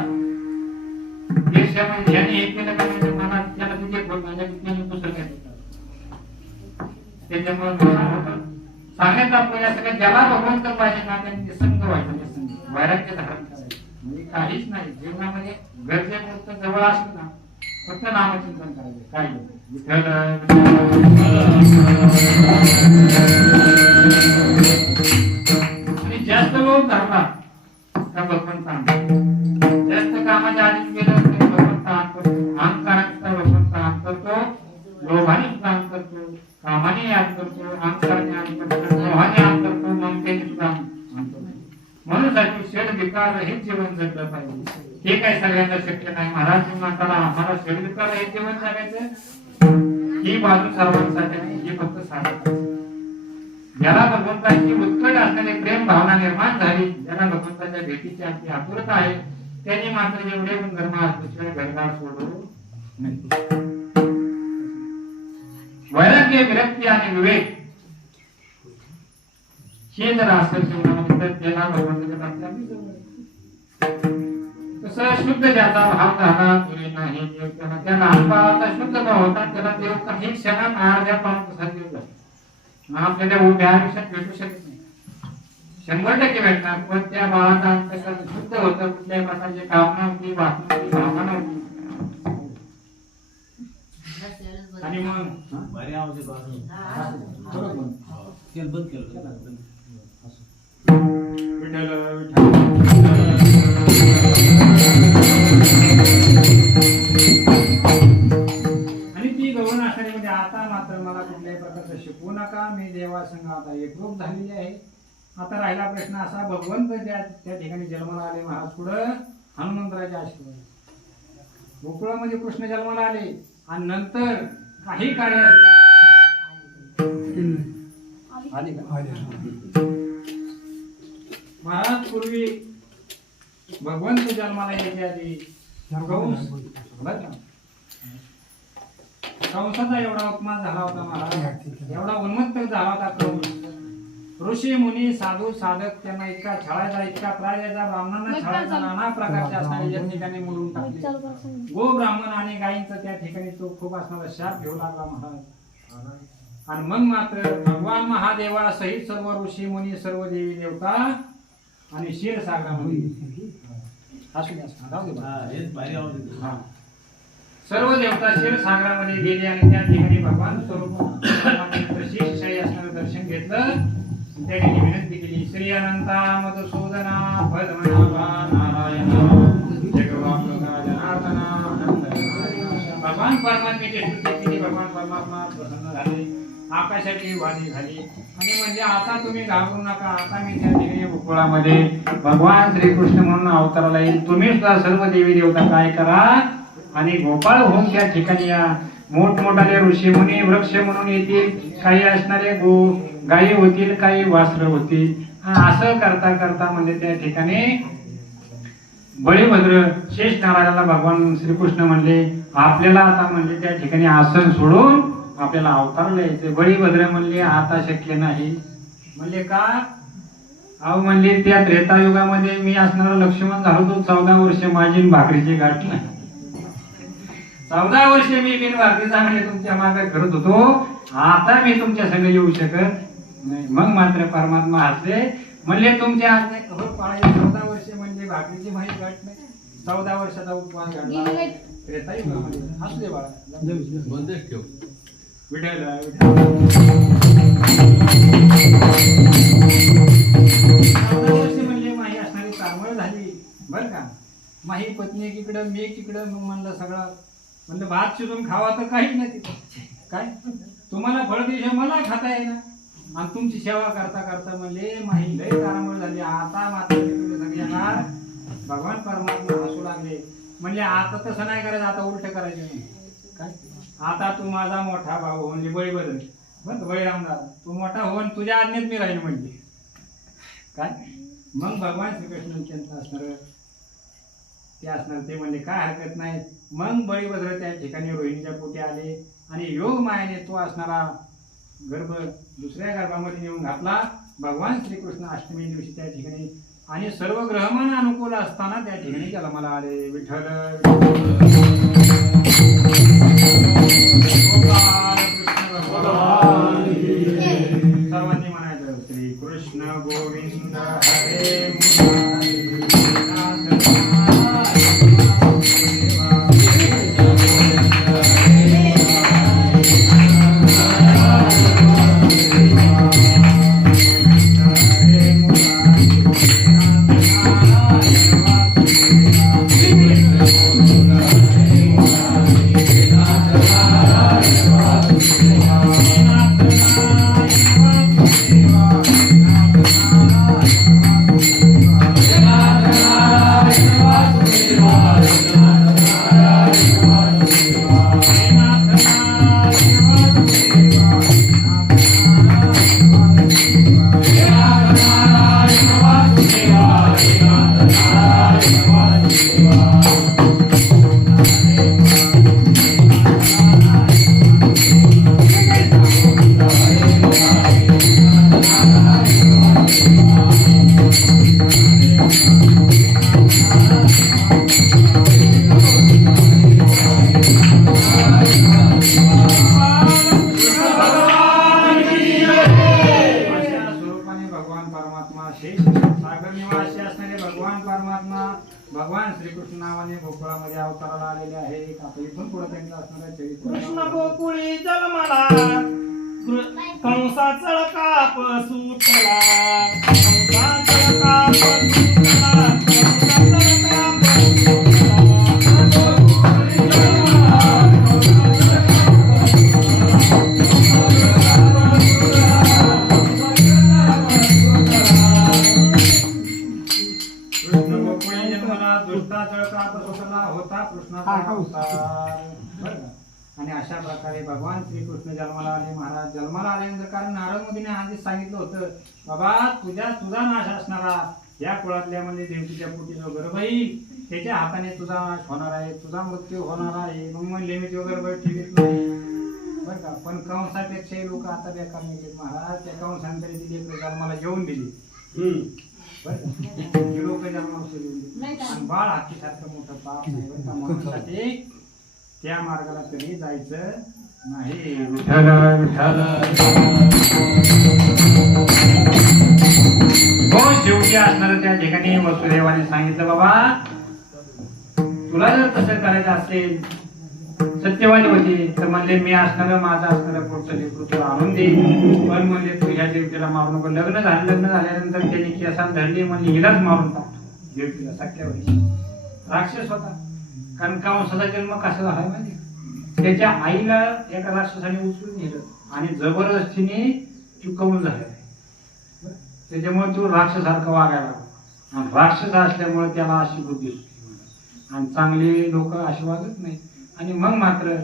ईर्ष्या म्हणजे ज्याने हे केलं का म्हणजे मनात त्याला तिथे बोलणार त्याने दुसरं काय त्याच्यामुळे सांगण्यात आपल्याला सगळं ज्याला भगवंत पाहिजे ना त्यांनी निसंग व्हायचं. निसंग वैराग्य धारण करायचं म्हणजे काहीच नाही जीवनामध्ये गरजेपुरतं जवळ असलं ना फक्त नामचिंतन करायचं. काय आणि जास्त लोक धरला का भगवंत आणतो. जास्त कामाच्या आधी गेलं तरी भगवंत आणतो. अहंकाराचा भगवंत आणतो, लोभाने काम करतो, कामाने याद करतो, अहंकाराने याद करतो, मोहाने याद करतो, ममतेने सुद्धा आणतो. म्हणून षड विकार हे जीवन जगलं पाहिजे. हे काय सगळ्यांना शक्य नाही. महाराज म्हणताना आम्हाला षड विकार हे जीवन जगायचं ही बाजू सर्वांसाठी नाही. हे फक्त साधक ज्याला भगवंताची उत्कट असणारी प्रेम भावना निर्माण झाली, ज्याला भगवंताच्या भेटीची अगदी आतुरता आहे, त्यांनी मात्र एवढे गुणधर्म असल्याशिवाय घरदार सोडू नाही. वैराग्य, विरक्ती आणि विवेक हे जर असेल जीवनामध्ये तर त्याला भगवंताच्या प्राप्ती अगदी जवळ आहे. तसं शुद्ध ज्याचा भाव झाला पुरे नाही देव त्याला, त्या लहान बाळाचा शुद्ध भाव होता त्याला देव काही क्षणात अर्ध्या पाऊण कसा देव जातो. आपल्याला उभ्या आयुष्यात भेटू शकत नाही, 100% भेटणार. पण त्या बाळाचा अंतःकरण शुद्ध होतं, कुठल्याही प्रकारची कामना होती, वासना होती, भावना नव्हती. आणि मग आणि ती गौण आषाढीमध्ये आता मात्र मला कुठल्याही प्रकारचं शिकवू नका, मी देवासंग आता एकरूप झालेली आहे. आता राहिला प्रश्न असा, भगवंत त्या ठिकाणी जन्माला आले महाराज पुढं हनुमंतराच्या आशीर्वाद. गोकुळामध्ये कृष्ण जन्माला आले आणि नंतर काही कार्य आली महाराज पूर्वी भगवंत जन्माला यायच्या आधी कंसाचा एवढा अपमान झाला होता महाराज, एवढा उन्मत्त झाला होता कंस. ऋषी मुनी साधू साधक त्यांना इतका छळायचा, इतका त्रास द्यायचा, ब्राह्मणांना छळायचा, नाना प्रकारचे असणारे या ठिकाणी मोडून टाकले. गो ब्राह्मण आणि गायींचा त्या ठिकाणी तो खूप असणारा शाप घेऊ लागला महाराज. आणि मग मात्र भगवान महादेवा सहित सर्व ऋषी मुनी, सर्व देवी देवता आणि क्षीरसागरामध्ये सर्व देवता क्षीरसागरामध्ये गेले आणि त्या ठिकाणी भगवान स्वरूप शेषशाही असणारं दर्शन घेतलं. त्यांनी विनंती केली, श्री अनंता मधुसूदना पद्मनाभा नारायण जगवापका जनार्दना. भगवान परमात्म्याची स्तुती केली. भगवान परमात्मा प्रसन्न झाले, आकाशाची वाणी झाली. आणि म्हणजे आता तुम्ही घाबरू नका, आता मी त्या ठिकाणी गोकुळामध्ये भगवान श्रीकृष्ण म्हणून अवताराला येईल. तुम्ही सुद्धा सर्व देवी देवता काय करा आणि गोपाळ होऊन त्या ठिकाणी या. मोठमोठाले ऋषी मुनी वृक्ष म्हणून येतील, काही असणारे गायी होतील, काही वासरं होतील. असं करता करता म्हणजे त्या ठिकाणी बळीभद्र शेष नारायणाला भगवान श्रीकृष्ण म्हणले, आपल्याला आता म्हणजे त्या ठिकाणी आसन सोडून आपल्याला अवतारला यायचं. बळीभद्र म्हणले आता शक्य नाही. म्हणले का? अहो म्हणले त्या त्रेतायुगामध्ये मी असणारा लक्ष्मण झालो तो 14 वर्ष माझी भाकरीची गाठ नाही. 14 वर्ष मी बिन भाकरीचा म्हणजे तुमच्या मागे करत होतो, आता मी तुमच्या संग येऊ शकत नाही. मग मात्र परमात्मा हसले, म्हणले तुमच्या हात 14 वर्ष भाकरीची माहिती गाठ नाही. 14 वर्षाचा उपवास घडला त्रेतायुगामध्ये. असू दे बाळा, बंदच ठेव. विठायला 14 वर्ष म्हणजे माही असणारी तारमळ झाली बर का. माही पत्नी एकीकडं, मी एकीकडं. मग म्हणलं सगळं म्हणलं भात शिजून खावा तर काहीच नाही तिथं. काय तुम्हाला फळ दिवशी मला खाता येईना आणि तुमची सेवा करता करता म्हणले माही लय तारांबळ झाली. आता मात्र सगळे येणार. भगवान परमात्मा हसू लागले. म्हणले आता तसं नाही करायचं, आता उलट करायचं नाही. काय आता तू माझा मोठा भाऊ म्हणजे बळी बदल बरं बळी रामदास, तू मोठा होऊन तुझ्या आज्ञेत मी राहील म्हणजे काय. मग भगवान श्रीकृष्ण त्यांचं असणार ते असणार ते म्हणले काय हरकत नाही. मग बळीभद्र त्या ठिकाणी रोहिणीच्या पोटी आले आणि योग मायाने तो असणारा गर्भ दुसऱ्या गर्भामध्ये नेऊन घातला. भगवान श्रीकृष्ण अष्टमी दिवशी त्या ठिकाणी आणि सर्व ग्रहमान अनुकूल असताना त्या ठिकाणी जन्माला आले. विठ्ठल सर्वांनी म्हणायचं श्री कृष्ण गोविंद हरे भगवान श्रीकृष्ण नावाने गोकुळामध्ये अवताराला आलेले आहे. इथून पुढे त्यांचं असणार चरित्र. कृष्ण गोकुळी जन्मला कंसाचा काप सुटला. कंसाचा काप सुटला. कंसाचा काप आणि अशा प्रकारे भगवान श्रीकृष्ण जन्माला आले. महाराज जन्माला आल्यानंतर कारण नारद मुनीने आधीच सांगितलं होतं बाबा तुझा नाश असणारा या कुळातल्या म्हणजे देवकीच्या पोटी जो गर्भ येईल त्याच्या हाताने तुझा नाश होणार आहे, तुझा मृत्यू होणार आहे. मग म्हणले मी तो गर्भ ठेवीत नाही बरं का. पण कंसापेक्षाही लोक आता बेकार नाही महाराज. त्या कंसाने तरी दिली जन्माला जेवून दिली लोक जन्माला दिली आणि बाळ हातीसारखं मोठं पाप नाही बरं का. म्हणून त्या मार्गाला कधी जायचं नाही. हो शेवटी असणार त्या ठिकाणी वसुदेवाने सांगितलं बाबा तुला जर तसं करायचं असेल सत्यवादी होती तर म्हणले मी असणार माझं असणारं पुढचं लेकरू तुला आणून दे. पण म्हणले तुझ्या देवतेला मारू नको. लग्न झाल्यानंतर त्यांनी केसाला धरली म्हणजे हिलाच मारून टाकतो देवतेला. सत्यवादी राक्षस होता. कारण कंसाचा जन्म कसा झाला माहिती. त्याच्या आईला एका राक्षसाने उचलून नेलं आणि जबरदस्तीने चुकवून झालं. त्याच्यामुळे तो राक्षसारखा वागायला लागला आणि राक्षस असल्यामुळे त्याला अशी बुद्धी सुचली आणि चांगले लोक अशी वागत नाही. आणि मग मात्र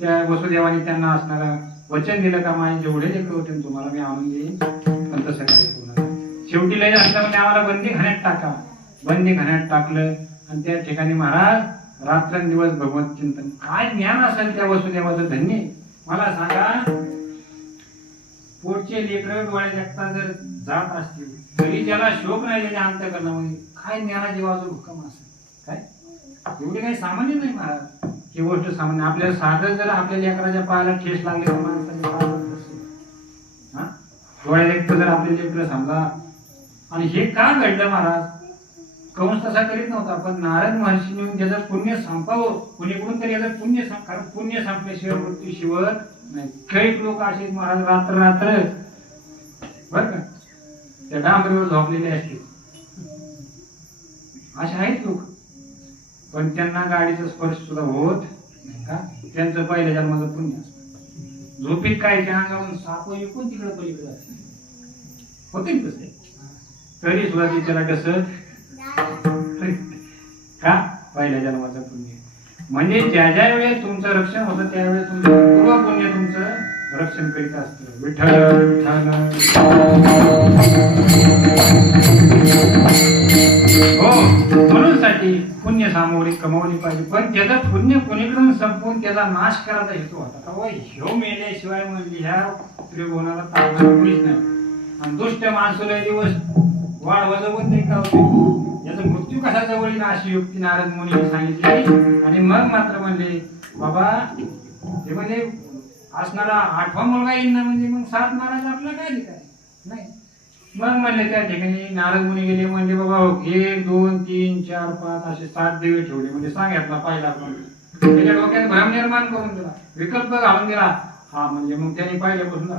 त्या वसुदेवाने त्यांना असणारं वचन दिलं का माझे जेवढे लेकर होते तुम्हाला मी आणून देईन पण तसं काही पूर्ण. शेवटी लय असल्यामुळे आम्हाला बंदी खाण्यात टाका. बंदी खाण्यात टाकलं आणि त्या ठिकाणी महाराज रात्रंदिवस भगवत चिंतन. काय ज्ञान असेल त्या वसुदेवाचं धन्य. मला सांगा पोटचे लेकर डोळे जगता जर जात असतील तरी त्याला शोक नाही त्याच्या अंतःकरणामध्ये. काय ज्ञानाची बाजू हुक्कम असेल काय एवढे काही सामान्य नाही महाराज. ही गोष्ट सामान्य. आपल्याला साधं जर आपल्या लेकराच्या पायाला ठेस लागले तर माणसाने डोळ्या देखत जर आपले लेकर समजा. आणि हे का घडलं महाराज कंस तसा करीत नव्हता, पण नारद महर्षीने येऊन त्याचं पुण्य संपावं, कुणीकडून तरी याचं पुण्य कारण पुण्य संपल्याशिवाय मृत्यू शिवत नाही. काही लोक असे महाराज रात्र रात्र बर का त्या डांबरीवर झोपलेले असते, असे आहेत लोक, पण त्यांना गाडीचा स्पर्श सुद्धा होत नाही का, त्यांचं पहिल्या जन्माचं पुण्य असतं. झोपीत काय त्या अंगावरून साप विकून तिकडे पलीकडे होते कसं, तरी सुद्धा ती त्याला कसं का पहिल्या जन्माचं पुण्य. म्हणजे ज्या ज्या वेळेस तुमचं रक्षण होतं त्यावेळेस तुमचं पूर्व पुण्य तुमचं रक्षण करीत असतं. विठ्ठल विठ्ठल हो, म्हणून साठी पुण्य सामोरी कमवली पाहिजे, पण त्याचं पुण्य कोणीकडून संपवून त्याचा नाश करायचा हेतू होता का ह्यो मेल्याशिवाय म्हणजे ह्या त्रिभुवनाला तारणार कोणीच नाही. आणि दुष्ट माणसाला दिवस वाढवलं नाही का याचा मृत्यू कसा जवळ येईल अशी युक्ती नारद मुनीने सांगितली. आणि मग मात्र म्हणले बाबा ते म्हणजे असणारा 8वा मुलगा येईल ना, म्हणजे मग 7 मारायचं आपलं काय नाही. मग म्हणले त्या ठिकाणी नारद मुनी गेले, म्हणजे बाबा 1 2 3 4 5 असे 7 दिवे ठेवले. म्हणजे सांगितला पहिला पण त्याच्या डोक्यात भ्रम निर्माण करून दिला, विकल्प घालून दिला. हा म्हणजे मग त्याने पहिल्यापासून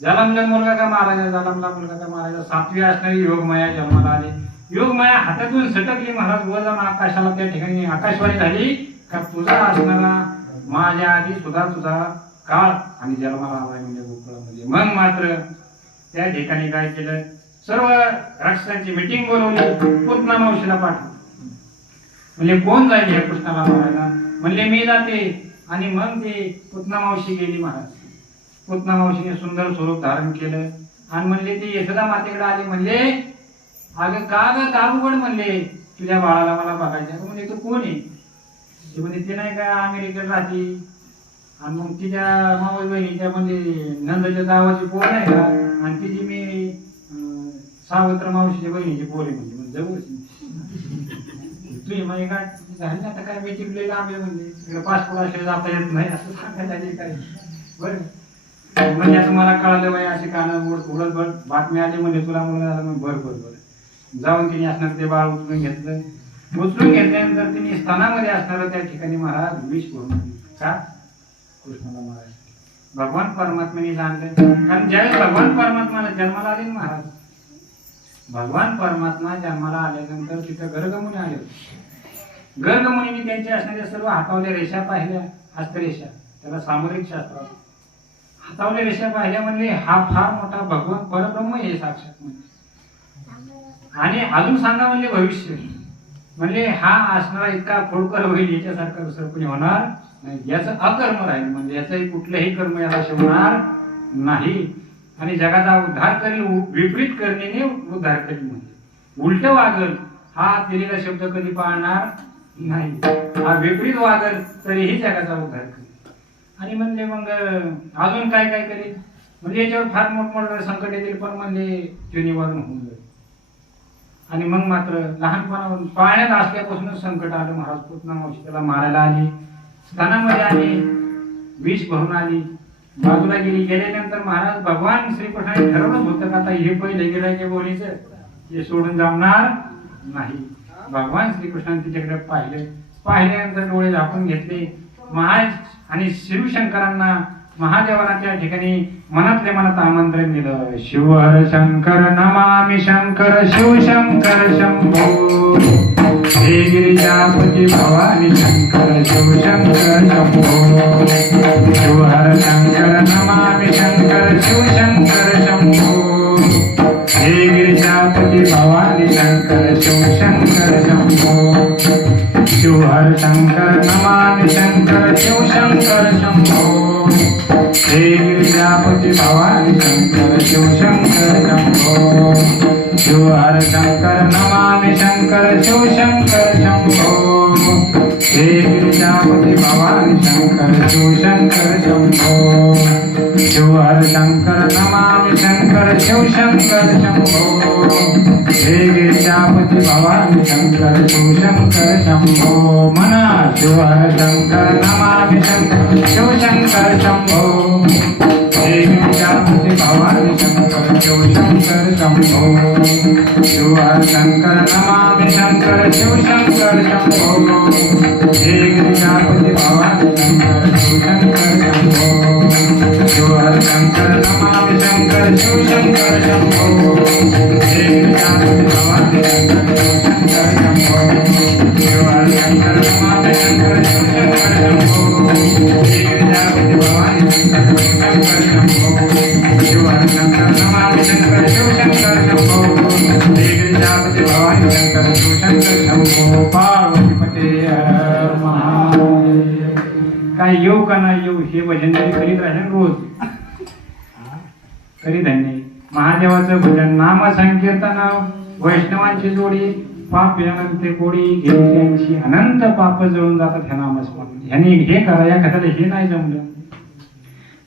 जलमला मुलगा का मारायचा, जलमला मुलगा का मारायचा. 7वी असणारी योगमाया जन्माला आली. योगमाया हातातून सटकली महाराज, वर जाऊन आकाशाला त्या ठिकाणी आकाशवाणी झाली का तुझा असणारा माझ्या आधी सुद्धा तुझा काळ आणि जन्माला आलाय म्हणजे गोकुळामध्ये. मग मात्र त्या ठिकाणी काय केलं, सर्व राक्षसांची मीटिंग बोलवली, पुतना मावशीला पाठवलं. म्हणजे कोण जाईल या कृष्णाला मारायला, म्हणले मी जाते. आणि मग ते पुतना मावशी गेली महाराज. पुतना मावशीने सुंदर स्वरूप धारण केलं आणि म्हणले ती यशोदा मातेकडे आली. म्हणले अगं का ग दारुगड, म्हणले तुझ्या बाळाला मला बघायचं. म्हणजे तू कोण आहे, म्हणजे ते नाही का अमेरिकेत राहते आणि मग तिच्या मावस बहिणीच्या म्हणजे नंदच्या जावाची पोर नाही का, आणि तिची मी सावत्र मावशीच्या बहिणीची पोर आहे म्हणजे जवळ तुझी म्हणजे काय झाली आता काय मी तिकडे लांब आहे, म्हणजे तिकडे पासपोर्ट असे जाता येत नाही असं सांगायला काय बरं. म्हणजे आता मला कळालं बाई असे कानं उडत बातमी आली म्हणजे तुला मुलं झालं. मग बरं जाऊन तिने असणार ते बाळ उचलून घेतलं. उचलून घेतल्यानंतर तिने स्तनामध्ये असणार त्या ठिकाणी महाराज विष भरून का कृष्णाला महाराज भगवान परमात्म्याने जाणलं. कारण ज्यावेळेस भगवान परमात्मा जन्माला आले महाराज, भगवान परमात्मा जन्माला आल्यानंतर तिथं गर्गमुनी आले. गर्गमुनीने त्यांच्या असणाऱ्या सर्व हातावल्या रेषा पाहिल्या, हस्तरेषा, त्याला सामरिक शास्त्रात हातावल्या रेषा पाहिल्या. म्हणले हा फार मोठा भगवान परब्रह्म हे साक्षात म्हणजे. आणि अजून सांगा म्हणले भविष्य, म्हणले हा असणारा इतका खोडकर होईल याच्यासारखं दुसरं कोणी होणार नाही, याचं अकर्म राहील, म्हणजे याचंही कुठलंही कर्म याला शिवणार नाही. आणि जगाचा उद्धार करेल, विपरीत करणेने उद्धार करेल, म्हणजे उलट वागल हा दिलेला शब्द कधी पाळणार नाही, हा विपरीत वागल तरीही जगाचा उद्धार करेल. आणि म्हणजे मग अजून काय काय करेल, म्हणजे याच्यावर फार मोठमोठे संकट येतील, पण म्हणजे ते निवारण होऊन जाईल. आणि मग मात्र लहानपणापासून पाळण्यात असल्यापासूनच संकट आलं महाराज. पुतना मावशी त्याला मारायला आली, स्तनामध्ये आली, विष भरून आली, बाजूला गेली. गेल्यानंतर महाराज भगवान श्रीकृष्णाने ठरवलंच होतं का आता हे पहिले गेलं की बोलीचं हे सोडून जाणार नाही. भगवान श्रीकृष्णाने तिच्याकडे पाहिल्यानंतर डोळे झाकून घेतले. महाराज आणि शिवशंकरांना महादेवाला त्या ठिकाणी मनातल्या मनात आमंत्रण दिलं. शिव हर शंकर नमामि शंकर शिव शंकर शंभो, हे गिरिजापती भवानी शंकर शिव शंकर शंभो. शिव हर शंकर नमामि शंकर शिव शंकर शंभो, हे गिरिजापती भवानी शंकर शिव शंकर शंभो. शिव हर शंकर नमामि शंकर शिव शंकर शंभो, हे गिरिजापती भवानी शंकर शिव शंकर शंभो. शिव हर शंकर नमामि शंकर शिव शंकर शंभो, हे गिरिजापती भवानी शंकर शिव शंकर शंभो. शिव हर शंकर नमामि शंकर शिव शंकर शंभो, हे गिरिजापती भवानी शंकर शिव शंकर शंभो. म्हणा शिव हर शंकर नमामि शंकर शिव शंकर शंभो, हे गिरिजापती भवानी शंकर शिव शंकर शंभो शिवशंकर नमामि शंकर शिवशंकर शंभो हे गिरिजापति भवानी शंकर शिवशंकर शंभो शिवशंकर नमामि शंकर शिवशंकर शंभो हे गिरिजापति भवानी शंकर शिवशंकर शंभो शिवशंकर नमामि शंकर शिवशंकर शंभो हे गिरिजापति भवानी शंकर शिवशंकर शंभो शिवशंकर नमामि शंकर शिवशंकर शंभो हे गिरिजापति भवानी शंकर शिवशंकर शंभो पार्वतीपते हर महादेव. काय येऊ का नाही येऊ हे भजन तरी करीत राहील रोज करीत आहे. महादेवाचं भजन नाम संकीर्तन वैष्णवांची जोडी पाप अनंत कोडी घेतल्यांची अनंत पाप जळून जातात ह्या नामस्मरण. ह्याने हे करा या कथाला हे नाही जमलं.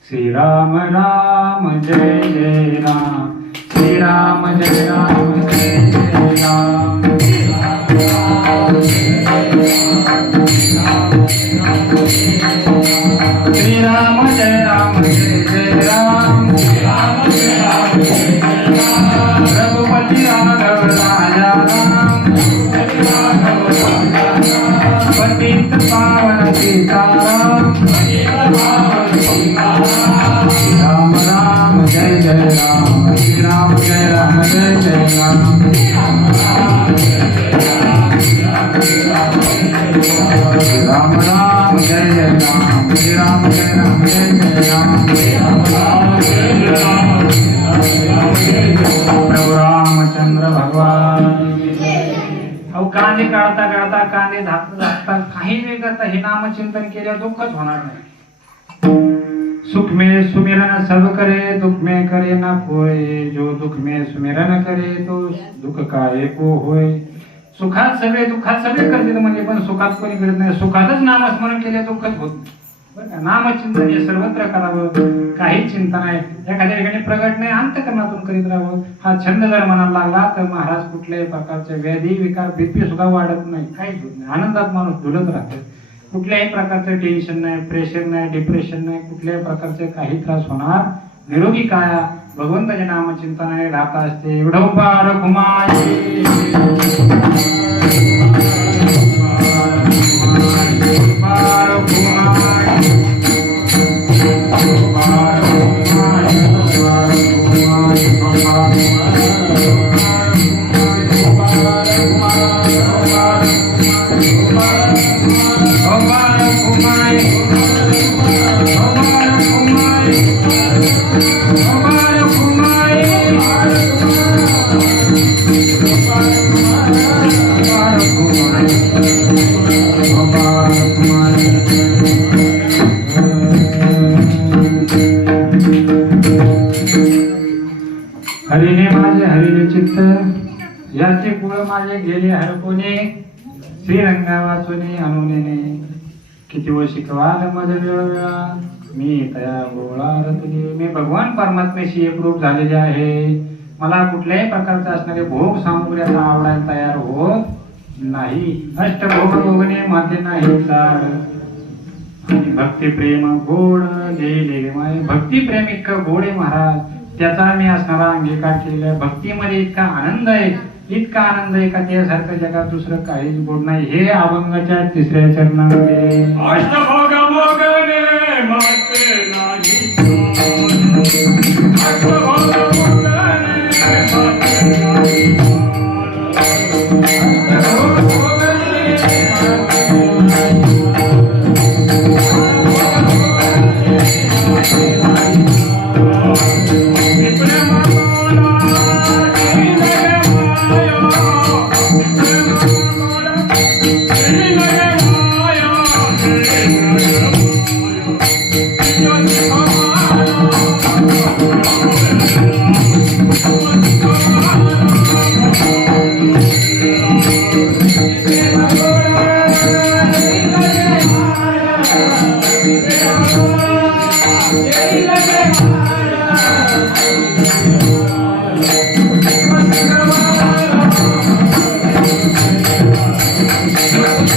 श्रीराम राम जय जय राम श्रीराम जय राम जय जय राम श्रीराम जय राम जय जय राम रघुपति राघव राजा राम पतित पावन सीताराम राम राम जय जय राम श्री राम जय राम जय जय राम राम राम जय जय राम श्री राम जय राम जय जय राम प्रभु रामचंद्र भगवान. अहो कांदे काढता काढता कांदे झाकता झाकता काही नाही करता हे नामचिंतन केल्या दुःखच होणार नाही. सुख में सुमिरन सब करे दुख में करे ना कोय जो दुख में सुमिरन करे तो दुःख काय को होय. सुखात सगळे दुःखात सगळे करतील म्हणजे पण सुखात कोणी करत नाही. सुखातच नामस्मरण केल्या दुःखच होत नाही. बरं का नामचिंतन हे सर्वत्र करावं. काही चिंता नाही एखाद्या ठिकाणी प्रगट नाही अंतःकरणातून करीत राहावं. हा छंद जर मनाला लागला तर महाराज कुठल्याही प्रकारचे व्याधी विकार बीपी सुद्धा वाढत नाही काहीच होत नाही. आनंदात माणूस झुलत राहतो. कुठल्याही प्रकारचं टेन्शन नाही प्रेशर नाही डिप्रेशन नाही कुठल्याही प्रकारचे काही त्रास होणार निरोगी काया भगवंताच्या नामचिंतनाने राहत असते. एवढं पार कुमारी हरिने माझे हरिने चित्त याचे कुळ माझे गेले हरपुने श्रीरंगा वाचुने अनुनेने किती व शिकवाल मज वेळोवेळा मी तया गोळा रतने. मी भगवान परमात्म्याशी एकरूप झालेले आहे. मला कुठल्याही प्रकारचे असणारे भोग सामुग्र्याचा आवडायला तयार होत नाही. अष्टभोग भोगणे माते नाही चाड आणि भक्ती प्रेम गोड गेले माय. भक्ती प्रेम इतकं गोड आहे महाराज त्याचा मी असणारा अंगीकार केलेला. भक्तीमध्ये इतका आनंद आहे का त्यासारखं जगात दुसरं काहीच गोड नाही. हे अभंगाच्या तिसऱ्या चरणामध्ये अष्टभोग भोगणे माते नाही अष्टभोग भोगणे माते नाही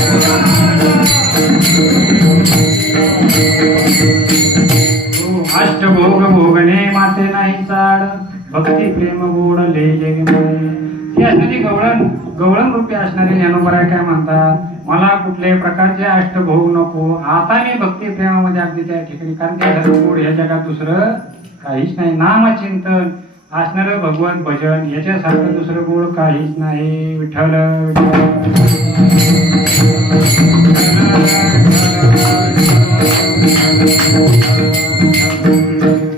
Thank you. असणारे ज्ञानोबराय काय म्हणतात, मला कुठल्याही प्रकारचे अष्ट भोग नको, आता मी भक्ती प्रेमामध्ये अगदी त्या ठिकाणी, कारण त्या धर्मगुण ह्या जगात दुसरं काहीच नाही. नामचिंतन असणारं भगवत भजन याच्यासारखं दुसरं गोड काहीच नाही. विठ्ठल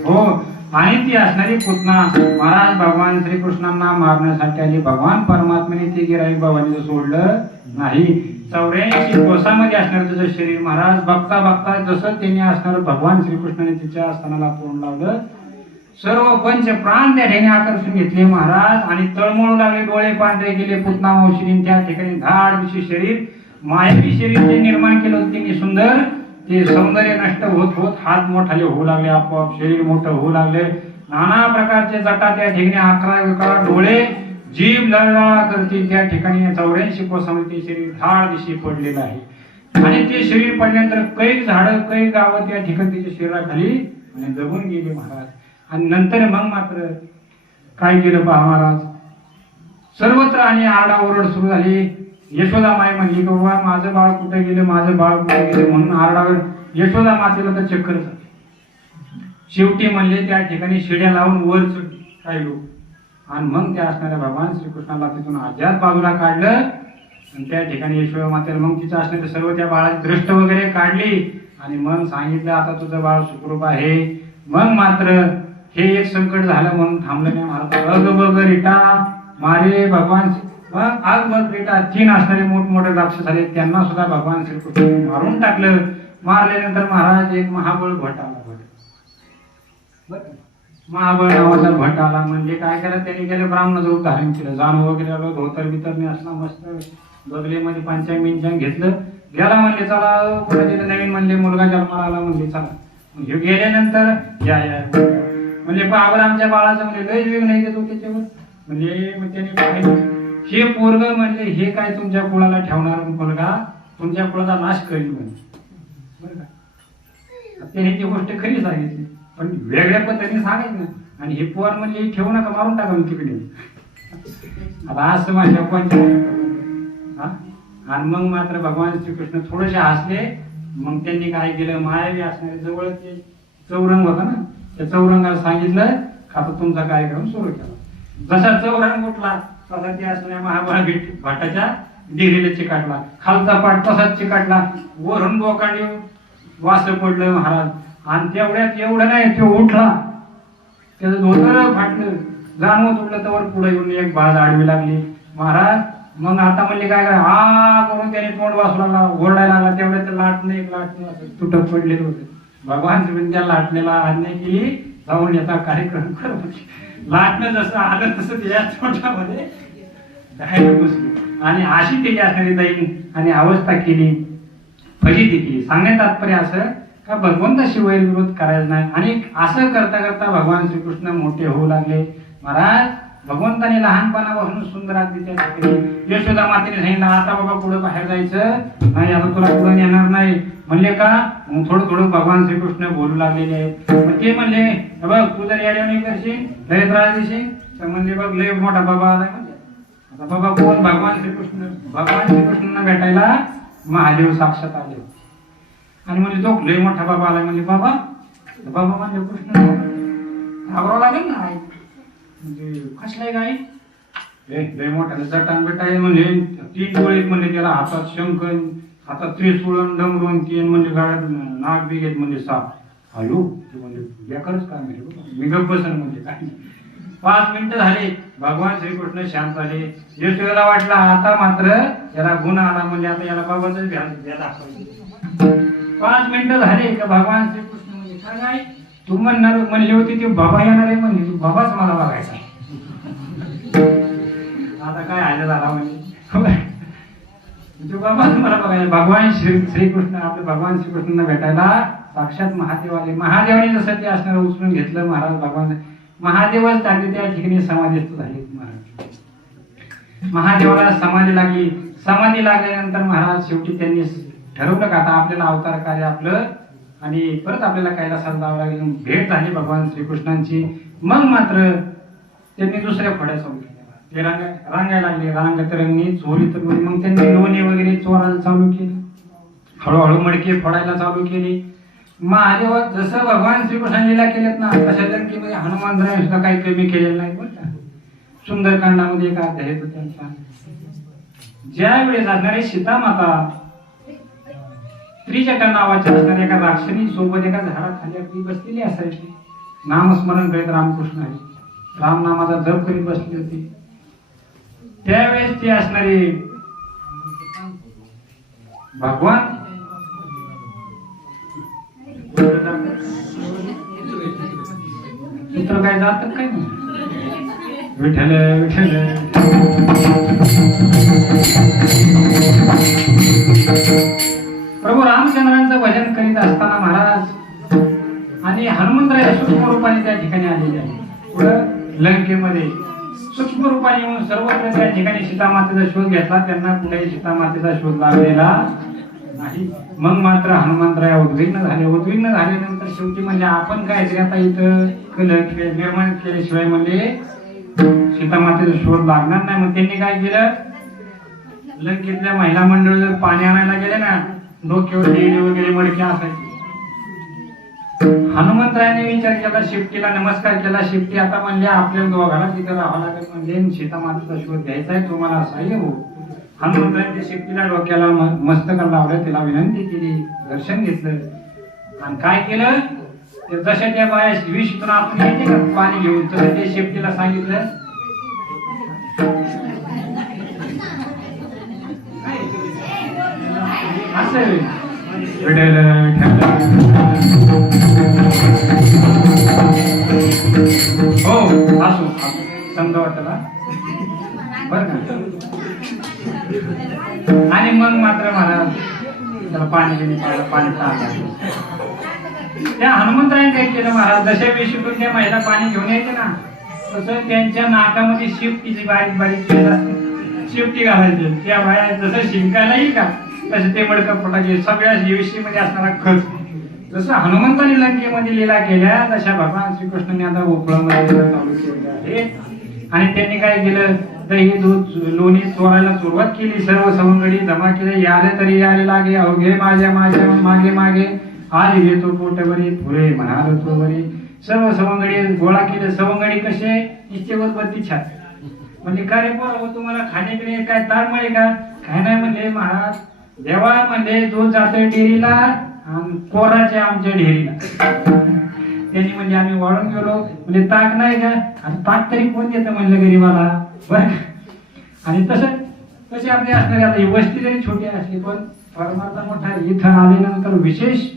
हो. आणि ती असणारी पुतना महाराज भगवान श्रीकृष्णांना मारण्यासाठी आली. भगवान परमात्म्याने ते गिराईक भवानीचं सोडलं नाही. 84 कोसामध्ये असणार त्याचं शरीर महाराज बघता बघता जसं त्यांनी असणार भगवान श्रीकृष्णाने तिच्या स्तनाला तोंड लावलं, सर्व पंच प्राण त्या ठिकाणी आकर्षून घेतले महाराज आणि तळमळू लागले, डोळे पांढरे गेले. पुतना औषधीने त्या ठिकाणी धाड दिशी शरीर, मायावी शरीर जे निर्माण केलं होतं त्यांनी सुंदर, ते सौंदर्य नष्ट होत होत हात मोठाले होऊ लागले, आपोआप शरीर मोठं होऊ लागले. नाना प्रकारचे जटा त्या ठिकाणी 11 डोळे, जीभ लळला करते त्या ठिकाणी. 84 कोसामध्ये ते शरीर धाड दिशी पडलेलं आहे आणि ते शरीर पडल्यानंतर कैक झाडं कैक गावं त्या ठिकाणी त्याच्या शरीराखाली आणि जगून गेले महाराज. आणि नंतर मग मात्र काय केलं पहा महाराज, सर्वत्र आणि आरडाओरड सुरू झाली. यशोदा माय म्हणली की बाबा माझं बाळ कुठे गेलं, माझं बाळ कुठे गेलं म्हणून आरडावर यशोदा मातेला तर चक्कर झाली. शेवटी म्हणले त्या ठिकाणी शिड्या लावून वर चढली काही लोक आणि मग त्या असणाऱ्या भगवान श्रीकृष्णाला तिथून आज्यात बाजूला काढलं आणि त्या ठिकाणी यशोदा मातेला मग तिचं असणारे सर्व त्या बाळाची दृष्ट वगैरे काढली आणि मग सांगितलं आता तुझं बाळ सुखरूप आहे. मग मात्र हे एक संकट झालं म्हणून थांबलं नाही महाराज. अग बग रिटा मारे भगवान, मग आग बग रिटा 3 असणारे मोठमोठे राक्षस आले, त्यांना सुद्धा भगवान श्रीकृष्ण मारून टाकलं. मारल्यानंतर महाराज एक महाबळ भट आला. महाबळ नावाचा भट आला. म्हणजे काय केलं त्यांनी, केलं ब्राह्मण रूप धारण केलं, जाण वगैरे आलं, धोतर बितरने असला मस्त बगलेमध्ये पंचांग बिंचांग घेतलं, गेला. म्हणले चला कोणाचे नवीन म्हणले मुलगा जन्माला आला, म्हणले चला. हे गेल्यानंतर या म्हणजे बाबर आमच्या बाळाचं म्हणजे लय वेग नाही देतो त्याच्यावर. म्हणजे मग त्याने पाहिलं हे पोरग म्हणले हे काय तुमच्या कुळाला ठेवणार मुलगा, तुमच्या कुळाचा नाश करील म्हणजे. बरं का, त्याने ती गोष्ट खरी सांगितली पण वेगळ्या पद्धतीने सांगायचं ना. आणि हे पोर म्हणजे ठेवू नका, मारून टाका तिकडे. आता असं माझ्या पंचायत. आणि मग मात्र भगवान श्रीकृष्ण थोडेसे हसले. मग त्यांनी काय केलं, मायावी असणारे जवळ ते चौरंग होता ना, त्या चौरंगाला सांगितलं आता तुमचा कार्यक्रम सुरू केला. जसा चौरंग उठला तसा ते असणाऱ्या महाबळ भाटाच्या डिग्रीला चिकाटला, खालचा पाठ तसाच चिकाटला, वरून बोकांडी वास पडलं महाराज. आणि तेवढ्यात एवढं नाही, तो उठला, त्याचं धोतर फाटलं, जाणवत उठलं तर पुढे येऊन एक बाज आडवी लागली महाराज. मग आता म्हणले काय काय हा करून त्याने तोंड वासू लागला, ओरडायला लागला. तेवढ्या ते लाटणं एक लाटणं तुटत पडलेलं होतं. भगवान श्री त्या लाटणीला आज्ञा केली जाऊन याचा कार्यक्रम कर. लाटणं जसं आलं तसं त्या तोंडामध्ये बसली आणि अशी त्याची असणारी दैन आणि अवस्था केली, फजिती केली. सांगण्यात तात्पर्य असं का भगवंताशिवाय विरोध करायचा नाही. आणि असं करता करता भगवान श्रीकृष्ण मोठे होऊ लागले महाराज. भगवंताने लहानपणापासून सुंदर अगदी त्या ठिकाणी यशोदा मातेने सांगितलं आता बाबा पुढे बाहेर जायचं नाही, आता तुला पुढे येणार नाही. म्हणले का, मग थोडं थोडं भगवान श्रीकृष्ण बोलू लागलेले आहेत. मग ते म्हणले बघ तू जर याड्याने करशील लय त्रास देशील तर म्हणजे बघ लय मोठा बाबा आलाय. म्हणजे आता बाबा कोण, भगवान श्रीकृष्णांना भेटायला महादेव साक्षात आले आणि म्हणजे तो लय मोठा बाबा आलाय. म्हणजे बाबा म्हणजे कृष्ण घाबरावं लागेल ना. म्हणजे कसलाय गाय लय मोठा जटान बेटाय म्हणजे 3 डोळे म्हणजे त्याला हातात शंख, हातात त्रिशूळ, डमरून 3 म्हणजे गाड्यात नाग बिगेत म्हणजे साप आयो. ते म्हणजे बेकारच काम आहे, मी गप्प बसन म्हणजे काय. 5 मिनिटं झाले, भगवान श्रीकृष्ण शांत झाले. यशोदेला वाटला आता मात्र याला गुण आला, म्हणजे आता याला बाबाच दाखवायचं. 5 मिनिटं झाले का भगवान श्रीकृष्ण म्हणजे काय तू म्हणणार म्हणली होती ती बाबा येणार आहे, म्हणजे तू बाबाच मला बघायचा. आता काय आलं झाला म्हणजे तू बाबाच मला बघायचा. भगवान श्रीकृष्ण आपले भगवान श्रीकृष्णांना भेटायला साक्षात महादेव आले. महादेवाने जसं ते असणार उचलून घेतलं महाराज. भगवान महादेवच लागले त्या ठिकाणी समाधीस्थ झाले महाराज. महादेवाला समाधी लागली. समाधी लागल्यानंतर महाराज शेवटी त्यांनी ठरवलं का आता आपल्याला अवतार कार्य आपलं आणि परत आपल्याला कैलासात जावं लागेल. भेट झाली भगवान श्रीकृष्णांची. मग मात्र त्यांनी दुसऱ्या फड्या चालू केल्या. ते रांगायला लागले, रांगत रंगणी चोरी तर मग त्यांनी लोणी वगैरे चोरायला चालू केली, हळूहळू मडके फोडायला चालू केली. महादेव जसं भगवान श्रीकृष्णाने लीला केल्यात ना तशा लंकेमध्ये हनुमंतराय सुद्धा काही कमी केलेलं नाही बरं का. सुंदरकांडामध्ये एक अध्याय येतो त्यांचा. ज्या वेळेस असणारे सीतामाता त्रिजटा नावाच्या असणाऱ्या एका राक्षणी सोबत एका झाडाखाली आपली बसलेली असायची, नामस्मरण करीत रामकृष्ण हरी राम नामाचा जप करीत बसली होती. त्यावेळेस ते असणारे भगवान चित्र काय जात काय नाही, विठ्ठल विठ्ठल. प्रभू रामचंद्रांचं भजन करीत असताना महाराज आणि हनुमंतराय सूक्ष्म रूपाने त्या ठिकाणी आलेले आहे. पुढं लंकेमध्ये सूक्ष्म रूपाने येऊन सर्वत्र त्या ठिकाणी सीतामातेचा शोध घेतला, त्यांना कुठेही सीतामातेचा शोध लागलेला नाही. मग मात्र हनुमंतराय उद्विग्न झाल्यानंतर शेवटी म्हणजे आपण काय तरी आता इथं कलह निर्माण केल्याशिवाय म्हणजे सीतामातेचा शोध लागणार नाही. मग त्यांनी काय केलं, लंकेतल्या महिला मंडळ जर पाणी आणायला गेले ना, डोक्यावर डेली वगैरे मडके असायचे. हनुमंतरायाने विचार केला, शिफ्टीला नमस्कार केला. शिफ्टी आता म्हणले आपल्या दोघांना तिथे राहावं लागेल, म्हणजे सीतामातेचा शोध घ्यायचा आहे, तुम्हाला सहाय्य हो. हनुमंतरायाने शिफ्टीला डोक्याला मस्तकाला लावलं, तिला विनंती केली, दर्शन घेतलं आणि काय केलं, ते जशा त्या बाया विषीतून आपण येते का पाणी घेऊन, तसं ते शिफ्टीला सांगितलं. असं हो असो समजा वाटला बर का. आणि मग मात्र मला त्याला पाणी त्या हनुमंतरायाने काय केलं महाराज, जशा वेशीतून त्या महिला पाणी घेऊन यायचे ना, तसं त्यांच्या नाकामध्ये शिफ्टीची बारीक बारीक शिफ्टी घालायची. त्या बाया जसं शिंकायला येईल का तसे ते मडकं फटाके सगळ्या विषयीमध्ये असणारा खर्च. जसं हनुमंताने लंकेमध्ये लीला केल्या तशा भगवान श्रीकृष्णाने आता गोकुळामध्ये चालू केलेलं आहे. आणि त्यांनी काय केलं, दही दूध लोणी चोरायला सुरुवात केली. सर्व सवंगडी जमा केले, याले तरी याले लागे, अवघे माझ्या माझ्या मागे मागे आली येतो पोटभरी पुरे म्हणाल तो बरी. सर्व सवंगडी गोळा केले. सवंगडी कसे इच्छेवर बत्ती छात, म्हणजे काय रे पोरं तुम्हाला खाण्यापिणे काय ताळमळे का, काय नाही म्हणले महाराज, देवा म्हणले दूध जाते डेअरीला आणि पोराच्या आमच्या डेअरीला. त्यांनी म्हणजे आम्ही वाळून गेलो, म्हणजे ताक नाही का, आता ताक तरी कोण देतं म्हणलं गरीबाला बर. आणि तसे आपले असणारे आता ही वस्ती जरी छोटी असली पण परमार्थ मोठा, इथं आल्यानंतर विशेष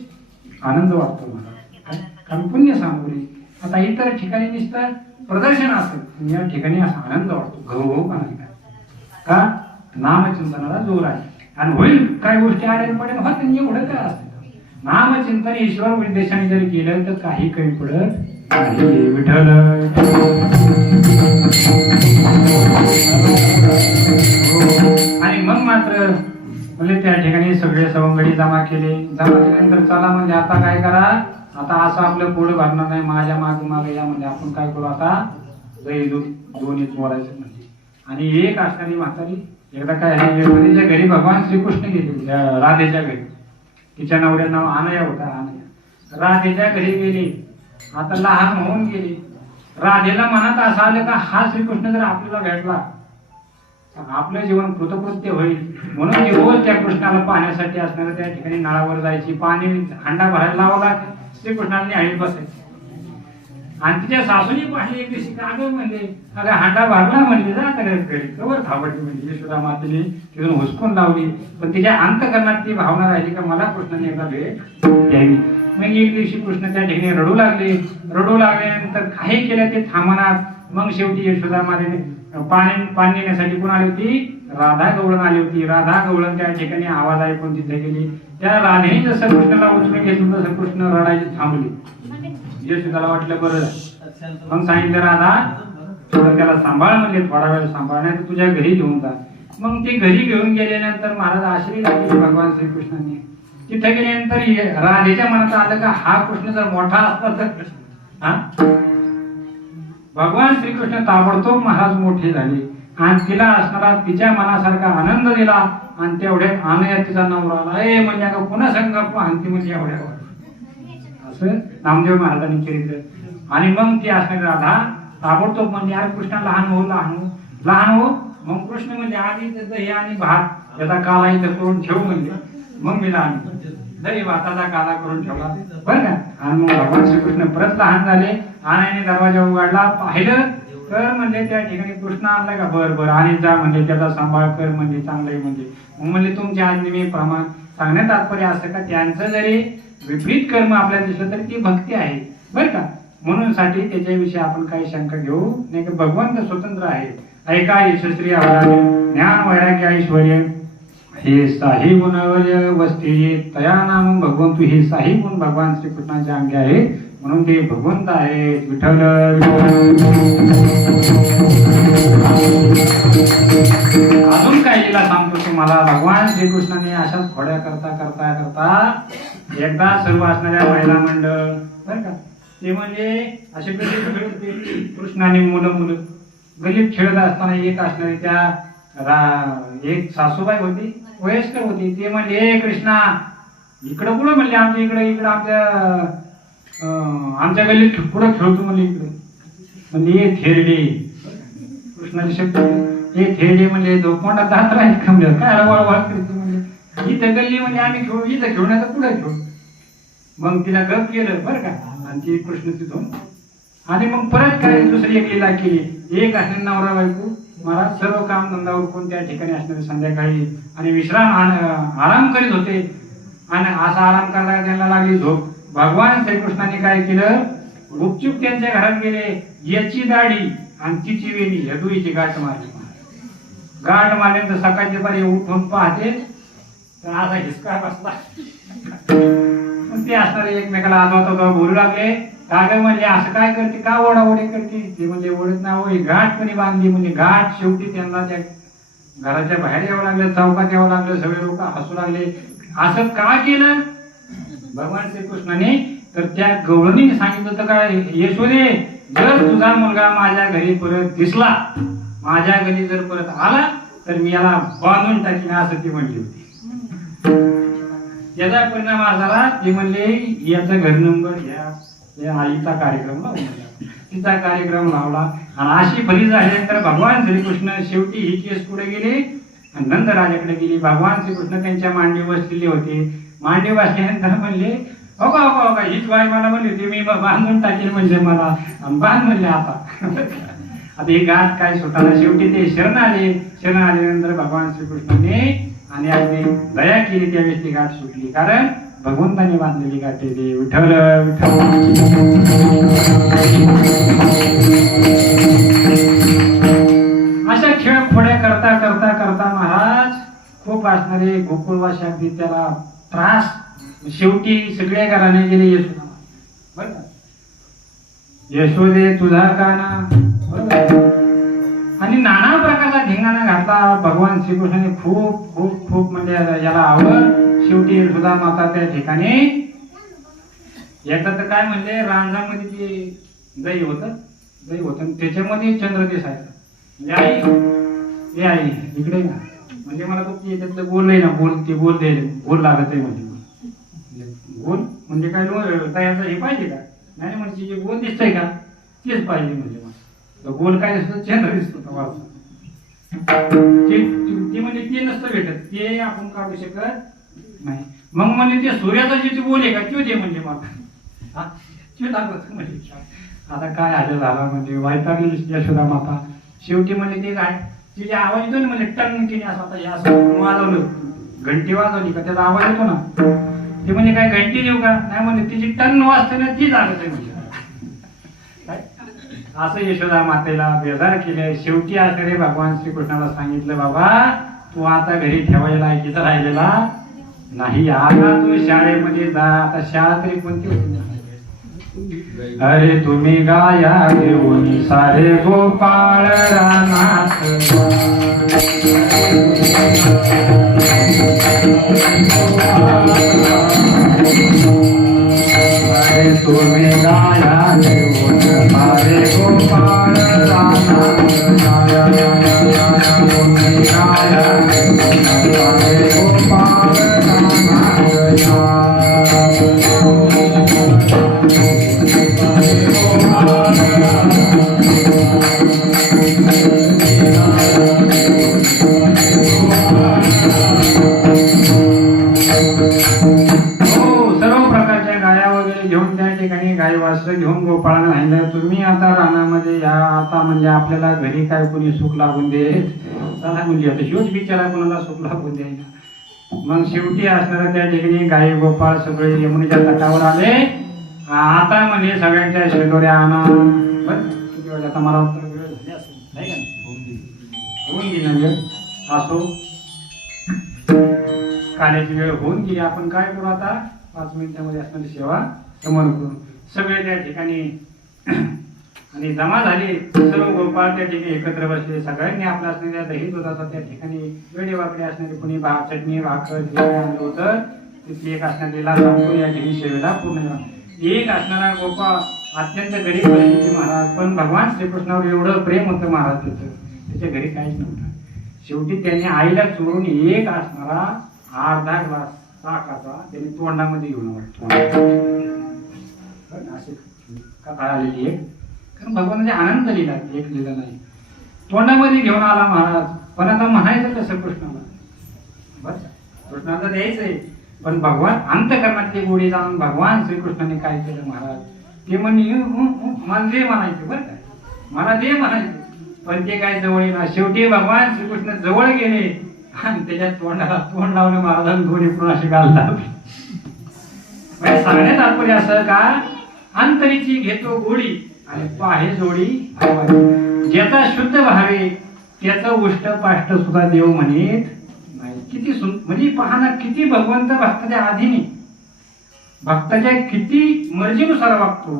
आनंद वाटतो मला, कारण पुण्य सामुग्री. आता इतर ठिकाणी नुसतं प्रदर्शन असेल, या ठिकाणी असा आनंद वाटतो, घरोघरो पण का नामचिंतनाला जोर आहे. आणि होईल काही गोष्टी आढळून पडेल हा त्यांनी एवढं काय असतं, नामचिंतन ईश्वर उद्देशाने जरी केलं तर काही कमी पडत नाही. विठ्ठल आणि मग मात्र म्हणजे त्या ठिकाणी सगळे सवंगडी जमा केल्यानंतर चला म्हणजे आता काय करा, आता असं आपलं पोट भरणार नाही, माझ्या मागे या म्हणजे आपण काय करू आता दही दूध दोन्ही चोरायचं म्हणजे. आणि एक असणारी म्हातारी एकदा काय यशोदेच्या घरी भगवान श्रीकृष्ण गेले, राधेच्या घरी. तिच्या नवऱ्या नाव अनया होता, अनया. राधेच्या घरी गेली, आता लहान होऊन गेली. राधेला मनात असं आलं का हा श्रीकृष्ण जर आपल्याला भेटला तर आपलं जीवन कृतकृत्य होईल. म्हणून रोज त्या कृष्णाला पाहण्यासाठी असणाऱ्या त्या ठिकाणी नळावर जायची, पाणी हांडा भरायला लावला, श्रीकृष्णाने हळीत बसायची. आणि तिच्या सासूनी पाहिली एक दिवशी, का अगं म्हणले, अगं हांडा भरला म्हणले, जा आता घरी कवर थांबटली म्हणजे. यशोदा मातेने तिथून हुसकून लावली, पण तिच्या अंतकरणात ती भावना राहिली का मला कृष्णाने एकदा भेट द्यावी. मग एक दिवशी कृष्ण त्या ठिकाणी रडू लागल्यानंतर काही केलं ते थांबणार. मग शेवटी यशोदा मातेने पाणी नेण्यासाठी कोण आली होती, राधा गवळण आली होती. राधा गवळण त्या ठिकाणी आवाज ऐकून तिथे गेली. त्या राधेने जसं कृष्णाला उचलून घेतलं तसं कृष्ण रडायची थांबली. यशोदाला वाटलं बरं, मग सांगितलं राधा थोडं त्याला सांभाळ म्हणजे, थोडा वेळ सांभाळण्यात तुझ्या घरी घेऊन जा. मग ते घरी घेऊन गेल्यानंतर महाराज आश्रय लागले भगवान श्रीकृष्णाने. तिथे गेल्यानंतर राधेच्या मनात आलं का हा कृष्ण जर मोठा असता तर भगवान श्रीकृष्ण ताबडतोब महाराज मोठे झाले. आणि तिला असणारा तिच्या मनासारखा आनंद दिला आणि तेवढ्यात आनंद तिचा नवरा आला. ए म्हणजे अगं पुन्हा संघ आणती म्हणजे एवढ्यावर असं नामदेव महाराजांनी चरित्र. आणि मग ती असणारी राधा ताबडतोब म्हणजे अरे कृष्णा लहान हो लहान हो लहान हो. मग कृष्ण म्हणजे आधी दही आणि भात याचा काला इथं करून ठेव म्हणजे मग मी लहान दही भाताचा काला करून ठेवला बरं का. आणि मग भगवान श्रीकृष्ण परत लहान झाले. आणाने दरवाजा उघडला पाहिलं तर म्हणजे त्या ठिकाणी कृष्ण आणला का बर बर आणि जा म्हणजे त्याचा सांभाळ कर म्हणजे चांगलं म्हणजे. मग म्हणले तुमच्या आज्ञे प्रमाण सांगण्यात तात्पर्य असं का त्यांचं जरी विपरीत कर्म आपल्याला दिसलं तरी ती भक्ती आहे बरं का. म्हणून साठी त्याच्याविषयी आपण काही शंका घेऊ नाही की भगवंत स्वतंत्र आहे. ऐका यशस्वी ज्ञान वैराग्य ऐश्वर्य हे साही गुणवर्य वस्ती तया नाम भगवंतू हे साही गुण भगवान श्रीकृष्णाचे अंगे आहे म्हणून ते भगवंत आहेत. विठ्ठल अजून काय लिला सांगतो तुम्हाला. भगवान श्रीकृष्णाने अशाच खोड्या करता करता करता एकदा सर्व असणाऱ्या महिला मंडळ बरं का ते म्हणजे असे गल्लीत खेळत होते. कृष्णाने मुलं गल्लीत खेळत असताना एक असणारी त्या एक सासूबाई होती वयस्कर होती. ते म्हणजे ए कृष्णा इकडं कुठं म्हणले आमच्या इकडं आमच्या गल्लीत पुढं खेळतो म्हणले इकडे म्हणजे हे थेरडे कृष्णाचे शब्द हे थेरडे म्हणजे दोकोंडा जात राहील का म्हणजे काय वळवळ करते म्हणजे इथं गल्ली म्हणजे आम्ही खेळू इथं खेळू नाही तर पुढे खेळू. मग तिला गप केलं बरं का आणि ती कृष्ण तिथून. आणि मग परत काय दुसरी एक लीला केली. एक असणे नवरा बायको मला सर्व काम धंदा उरकून त्या ठिकाणी असणारे संध्याकाळी आणि विश्राम आराम करीत होते आणि असा आराम करायला त्यांना लागली झोप. भगवान श्रीकृष्णाने काय केलं गुपचूप त्यांच्या घरात गेले. याची दाढी आणि तिची वेणी या दुईची गाठ मारली. गाठ मारल्यानंतर सकाळच्या पारी उठून पाहते तर असा हिसका बसला. ते असणारे एकमेकाला आजवता बोलू लागले काग म्हणजे असं काय करते का ओढाओढी करते. ते म्हणजे ओढत नाही गाठ कोणी बांधली म्हणजे गाठ. शेवटी त्यांना त्या घराच्या बाहेर यावं लागलं चौकात यावं लागलं. सगळे लोक हसू लागले. असं का केलं भगवान श्रीकृष्णाने तर त्या गवळणीने सांगितलं होतं काय यशोदे जर तुझा मुलगा माझ्या घरी परत दिसला माझ्या घरी जर परत आला तर मी याला बांधून टाकीन असं ती म्हणली होती. याचा परिणाम झाला ते म्हणले याचा घर नंबर या आईचा कार्यक्रम लावला. तिचा कार्यक्रम लावला आणि अशी फली झाल्यानंतर भगवान श्रीकृष्ण शेवटी ही केस पुढे गेले आणि नंदराजाकडे गेली. भगवान श्रीकृष्ण त्यांच्या मांडी बसलेले होते. मांडी बसल्यानंतर म्हणले हो का हीच बाई मला म्हणली होती मी बांधून टाकेल म्हणजे मला बांध म्हणले आता ही गाठ काय सुटायला. शेवटी ते शरण आल्यानंतर भगवान श्रीकृष्णाने आणि अगदी दया केली त्यावेळेस ती गाठ सुटली. कारण भगवंताने बांधलेली गाठ आहे ते. विठ्ठल विठ्ठल अशा खेळ खोड्या करता करता करता महाराज खूप असणारे गोकुळवासी अगदी त्याला त्रास. शेवटी सगळ्या घराने गेले यशोदा बरं का. यशोदे तुझा काना आणि नाना प्रकारचा धिंगाणा घातला. भगवान श्रीकृष्णाने खूप खूप खूप म्हणजे याला आवड. शेवटी यशोदा माता त्या ठिकाणी एकदा तर काय म्हणजे रांजामध्ये ते दही होतं त्याच्यामध्ये चंद्र दिसायचा. आई आई इकडे ना म्हणजे मला तो त्यातलं बोल आहे ना बोल लागत आहे म्हणजे गोल म्हणजे काय तयाचा हे पाहिजे का नाही म्हणजे जे गोल दिसतंय का तेच पाहिजे म्हणजे मला गोल काय दिसतं चंद्र दिसतो ते म्हणजे ते नसतं भेटत ते आपण काढू शकत नाही. मग म्हणजे ते सूर्याचा जे गोल आहे का तो दे म्हणजे मला ते दाखवत म्हणजे आता काय आलं झाला म्हणजे वैतागली यशोदा माता. शेवटी म्हणजे ते काय तिचे आवाज येतो ना म्हणजे टन तिने असं वाजवलं घंटी वाजवली का त्याचा आवाज येतो ना ते म्हणजे काय घंटी देऊ का नाही म्हणजे तिची टन वाजते ना ती जागत आहे म्हणजे असं यशोदा मातेला बेजार केले. शेवटी असं रे भगवान श्रीकृष्णाला सांगितलं बाबा तू आता घरी ठेवायला लायकीचा राहिलेला नाही. आता तू शाळेमध्ये जा. आता शाळा तरी कोणती होती. अरे तुम्ही गाया घेऊन सारे गोपाळ रानात अरे तुम्ही गाया घेऊन सारे गोपाळ रानात असं घेऊन गोपाळानं सांगितलं, तुम्ही आता रानामध्ये या, आता म्हणजे आपल्याला घरी काय कोणी सुख लागून देत, चला म्हणजे आता ह्योच बिचारा कोणाला सुख लागून द्यायला. मग शेवटी असणारा त्या ठिकाणी गाई गोपाळ सगळे यमुनेच्या तटावर आले. आता म्हणजे सगळ्यांच्या शेतोऱ्या आणा. बरं किती वेळ आता मला वाटतं वेळ झाली असेल नाही का, होऊन गेली ना वेळ. असो, कार्याची वेळ होऊन गेली. आपण काय करू आता, 5 मिनिटामध्ये असणारी सेवा समोर करू. सगळे त्या ठिकाणी आणि जमा झाले. सर्व गोपाळ त्या ठिकाणी एकत्र बसले. सगळ्यांनी आपल्या असणाऱ्या दही दुधाचा त्या ठिकाणी वेडे वाकडे असणारे कोणी चटणी भाकर जे आणलं होतं तिथली एक असणारी लाल सांगतो या ठिकाणी सेवेला पूर्ण झाला. एक असणारा गोपाळ अत्यंत गरीब परिस्थिती महाराज, पण भगवान श्रीकृष्णावर एवढं प्रेम होतं महाराज त्याचं, त्याच्या घरी काहीच नव्हतं. शेवटी त्यांनी आईला चोरून एक असणारा अर्धा ग्लास ताकाचा त्यांनी तोंडामध्ये घेऊन असे कथा आलेली एक, कारण भगवानाने आनंद लिहिला, एक लिहिला नाही, तोंडामध्ये घेऊन आला महाराज. पण आता म्हणायचं कसं कृष्णाला, बस कृष्णाला द्यायचंय, पण भगवान अंतकरणातली गोडी जाणून भगवान श्रीकृष्णाने काय केलं महाराज, ते म्हणजे मला दे म्हणायचं, बरं काय मला दे म्हणायचं, पण ते काय जवळ येणार. शेवटी भगवान श्रीकृष्ण जवळ गेले आणि त्याच्या तोंडाला तोंड लावलं महाराजांनी, दोन्ही पण असे घालतात. सांगण्यात तात्पर्य असं का, अंतरीची घेतो गोडी आणि पाहे जोडी ज्याचा शुद्ध भावे त्याचं उष्ट पाष्ट सुद्धा देव म्हणेत नाही. किती म्हणजे पहा ना, किती भगवंत भक्ताच्या अधीने, भक्ताच्या किती मर्जीनुसार वागतो,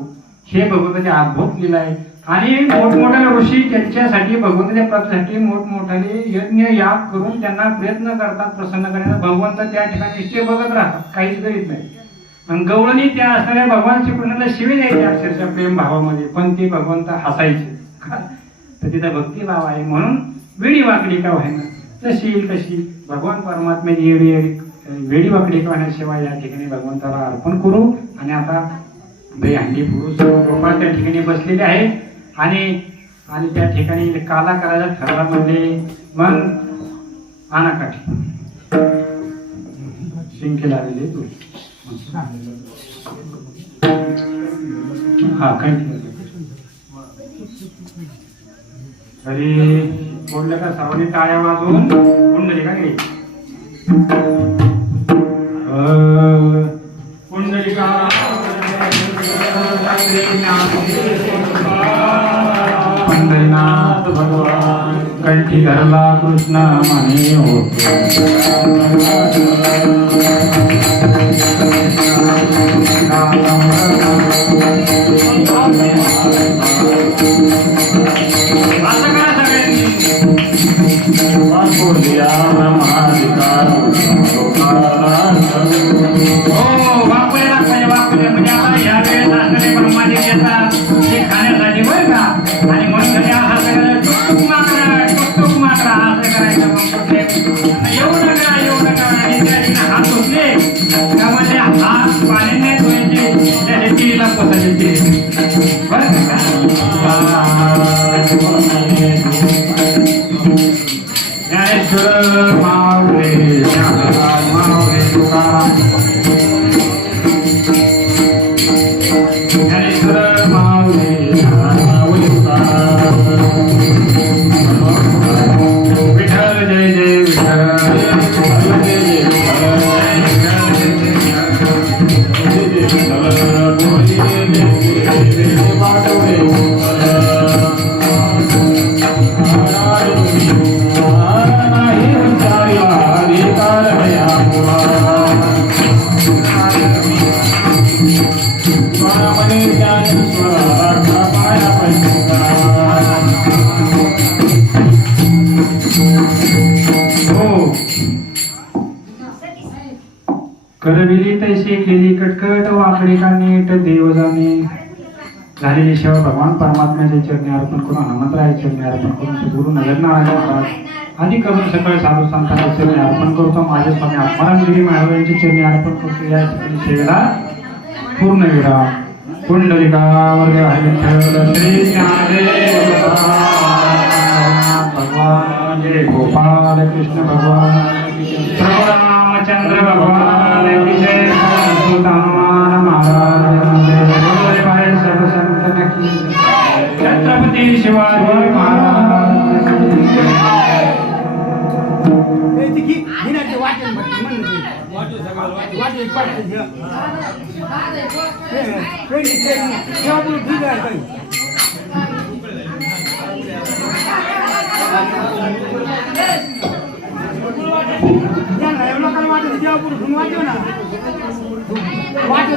हे भगवंताच्या अद्भुत लिहिलं आहे. आणि मोठमोठ्या ऋषी त्यांच्यासाठी भगवंताच्या प्राप्तीसाठी मोठमोठाले यज्ञ याग करून त्यांना प्रयत्न करतात प्रसन्न करण्याचा. भगवंत त्या ठिकाणी ते बघत राहतात, काहीच करीत नाही. आणि गवळणी त्या असणाऱ्या भगवान श्रीकृष्णाला शिवे द्यायचे अक्षरशः प्रेम भावामध्ये, पण ते भगवंत हसायचे. तर तिथं भक्तिभाव आहे म्हणून वेडी वाकडी का व्हायना, तशी भगवान परमात्म्याची वेडी वाकडी का व्हायना सेवा या ठिकाणी भगवंताला अर्पण करू. आणि आता हंडी पुरुष गोपाळ त्या ठिकाणी बसलेले आहेत आणि त्या ठिकाणी काला करायला ठरला म्हणजे मग आनाकाठी शिंकेला आलेले तू हा कंटिन्यू तरी बोललं का सर्वांनी टाळ्या वाजवून कुंडली का घे कुंडलिका पंढरीनाथ भगवान कंठी धरला कृष्ण म्हणे होतो. खाण्यासाठी बरं का, आणि म्हणून एवढं करा आणि त्या हात होते त्यामध्ये हात पाण्याने धुवायचे, त्या टिरीला पोसायचे बरं का. ज्ञानेश्वर माऊली ज्ञानराज माऊली तुकाराम ज्ञानेश्वर माऊली माऊली तुकाराम विठ्ठल जय जय विठ्ठल जय जय करविली तैसे केली कटकट वाकडे का नीट देव जाणे. झालेली सेवा भगवान परमात्म्याचे चरणी अर्पण करून हनुमंतराय चरणी अर्पण करून सद्गुरु नगरनारायण महाराज आधी करून सकाळी साधू संतांच्या चरणी अर्पण करतो. माझे स्वामी आत्मारामगिरी महाराज यांच्या चरणी अर्पण करतो. या सेवेला पूर्ण विराम. कुंडलिका वर्ग श्री ज्ञानदेव भगवान जय गोपाल कृष्ण भगवान प्रभु रामचंद्र भगवान की जय. हनुमान महाराज वाटे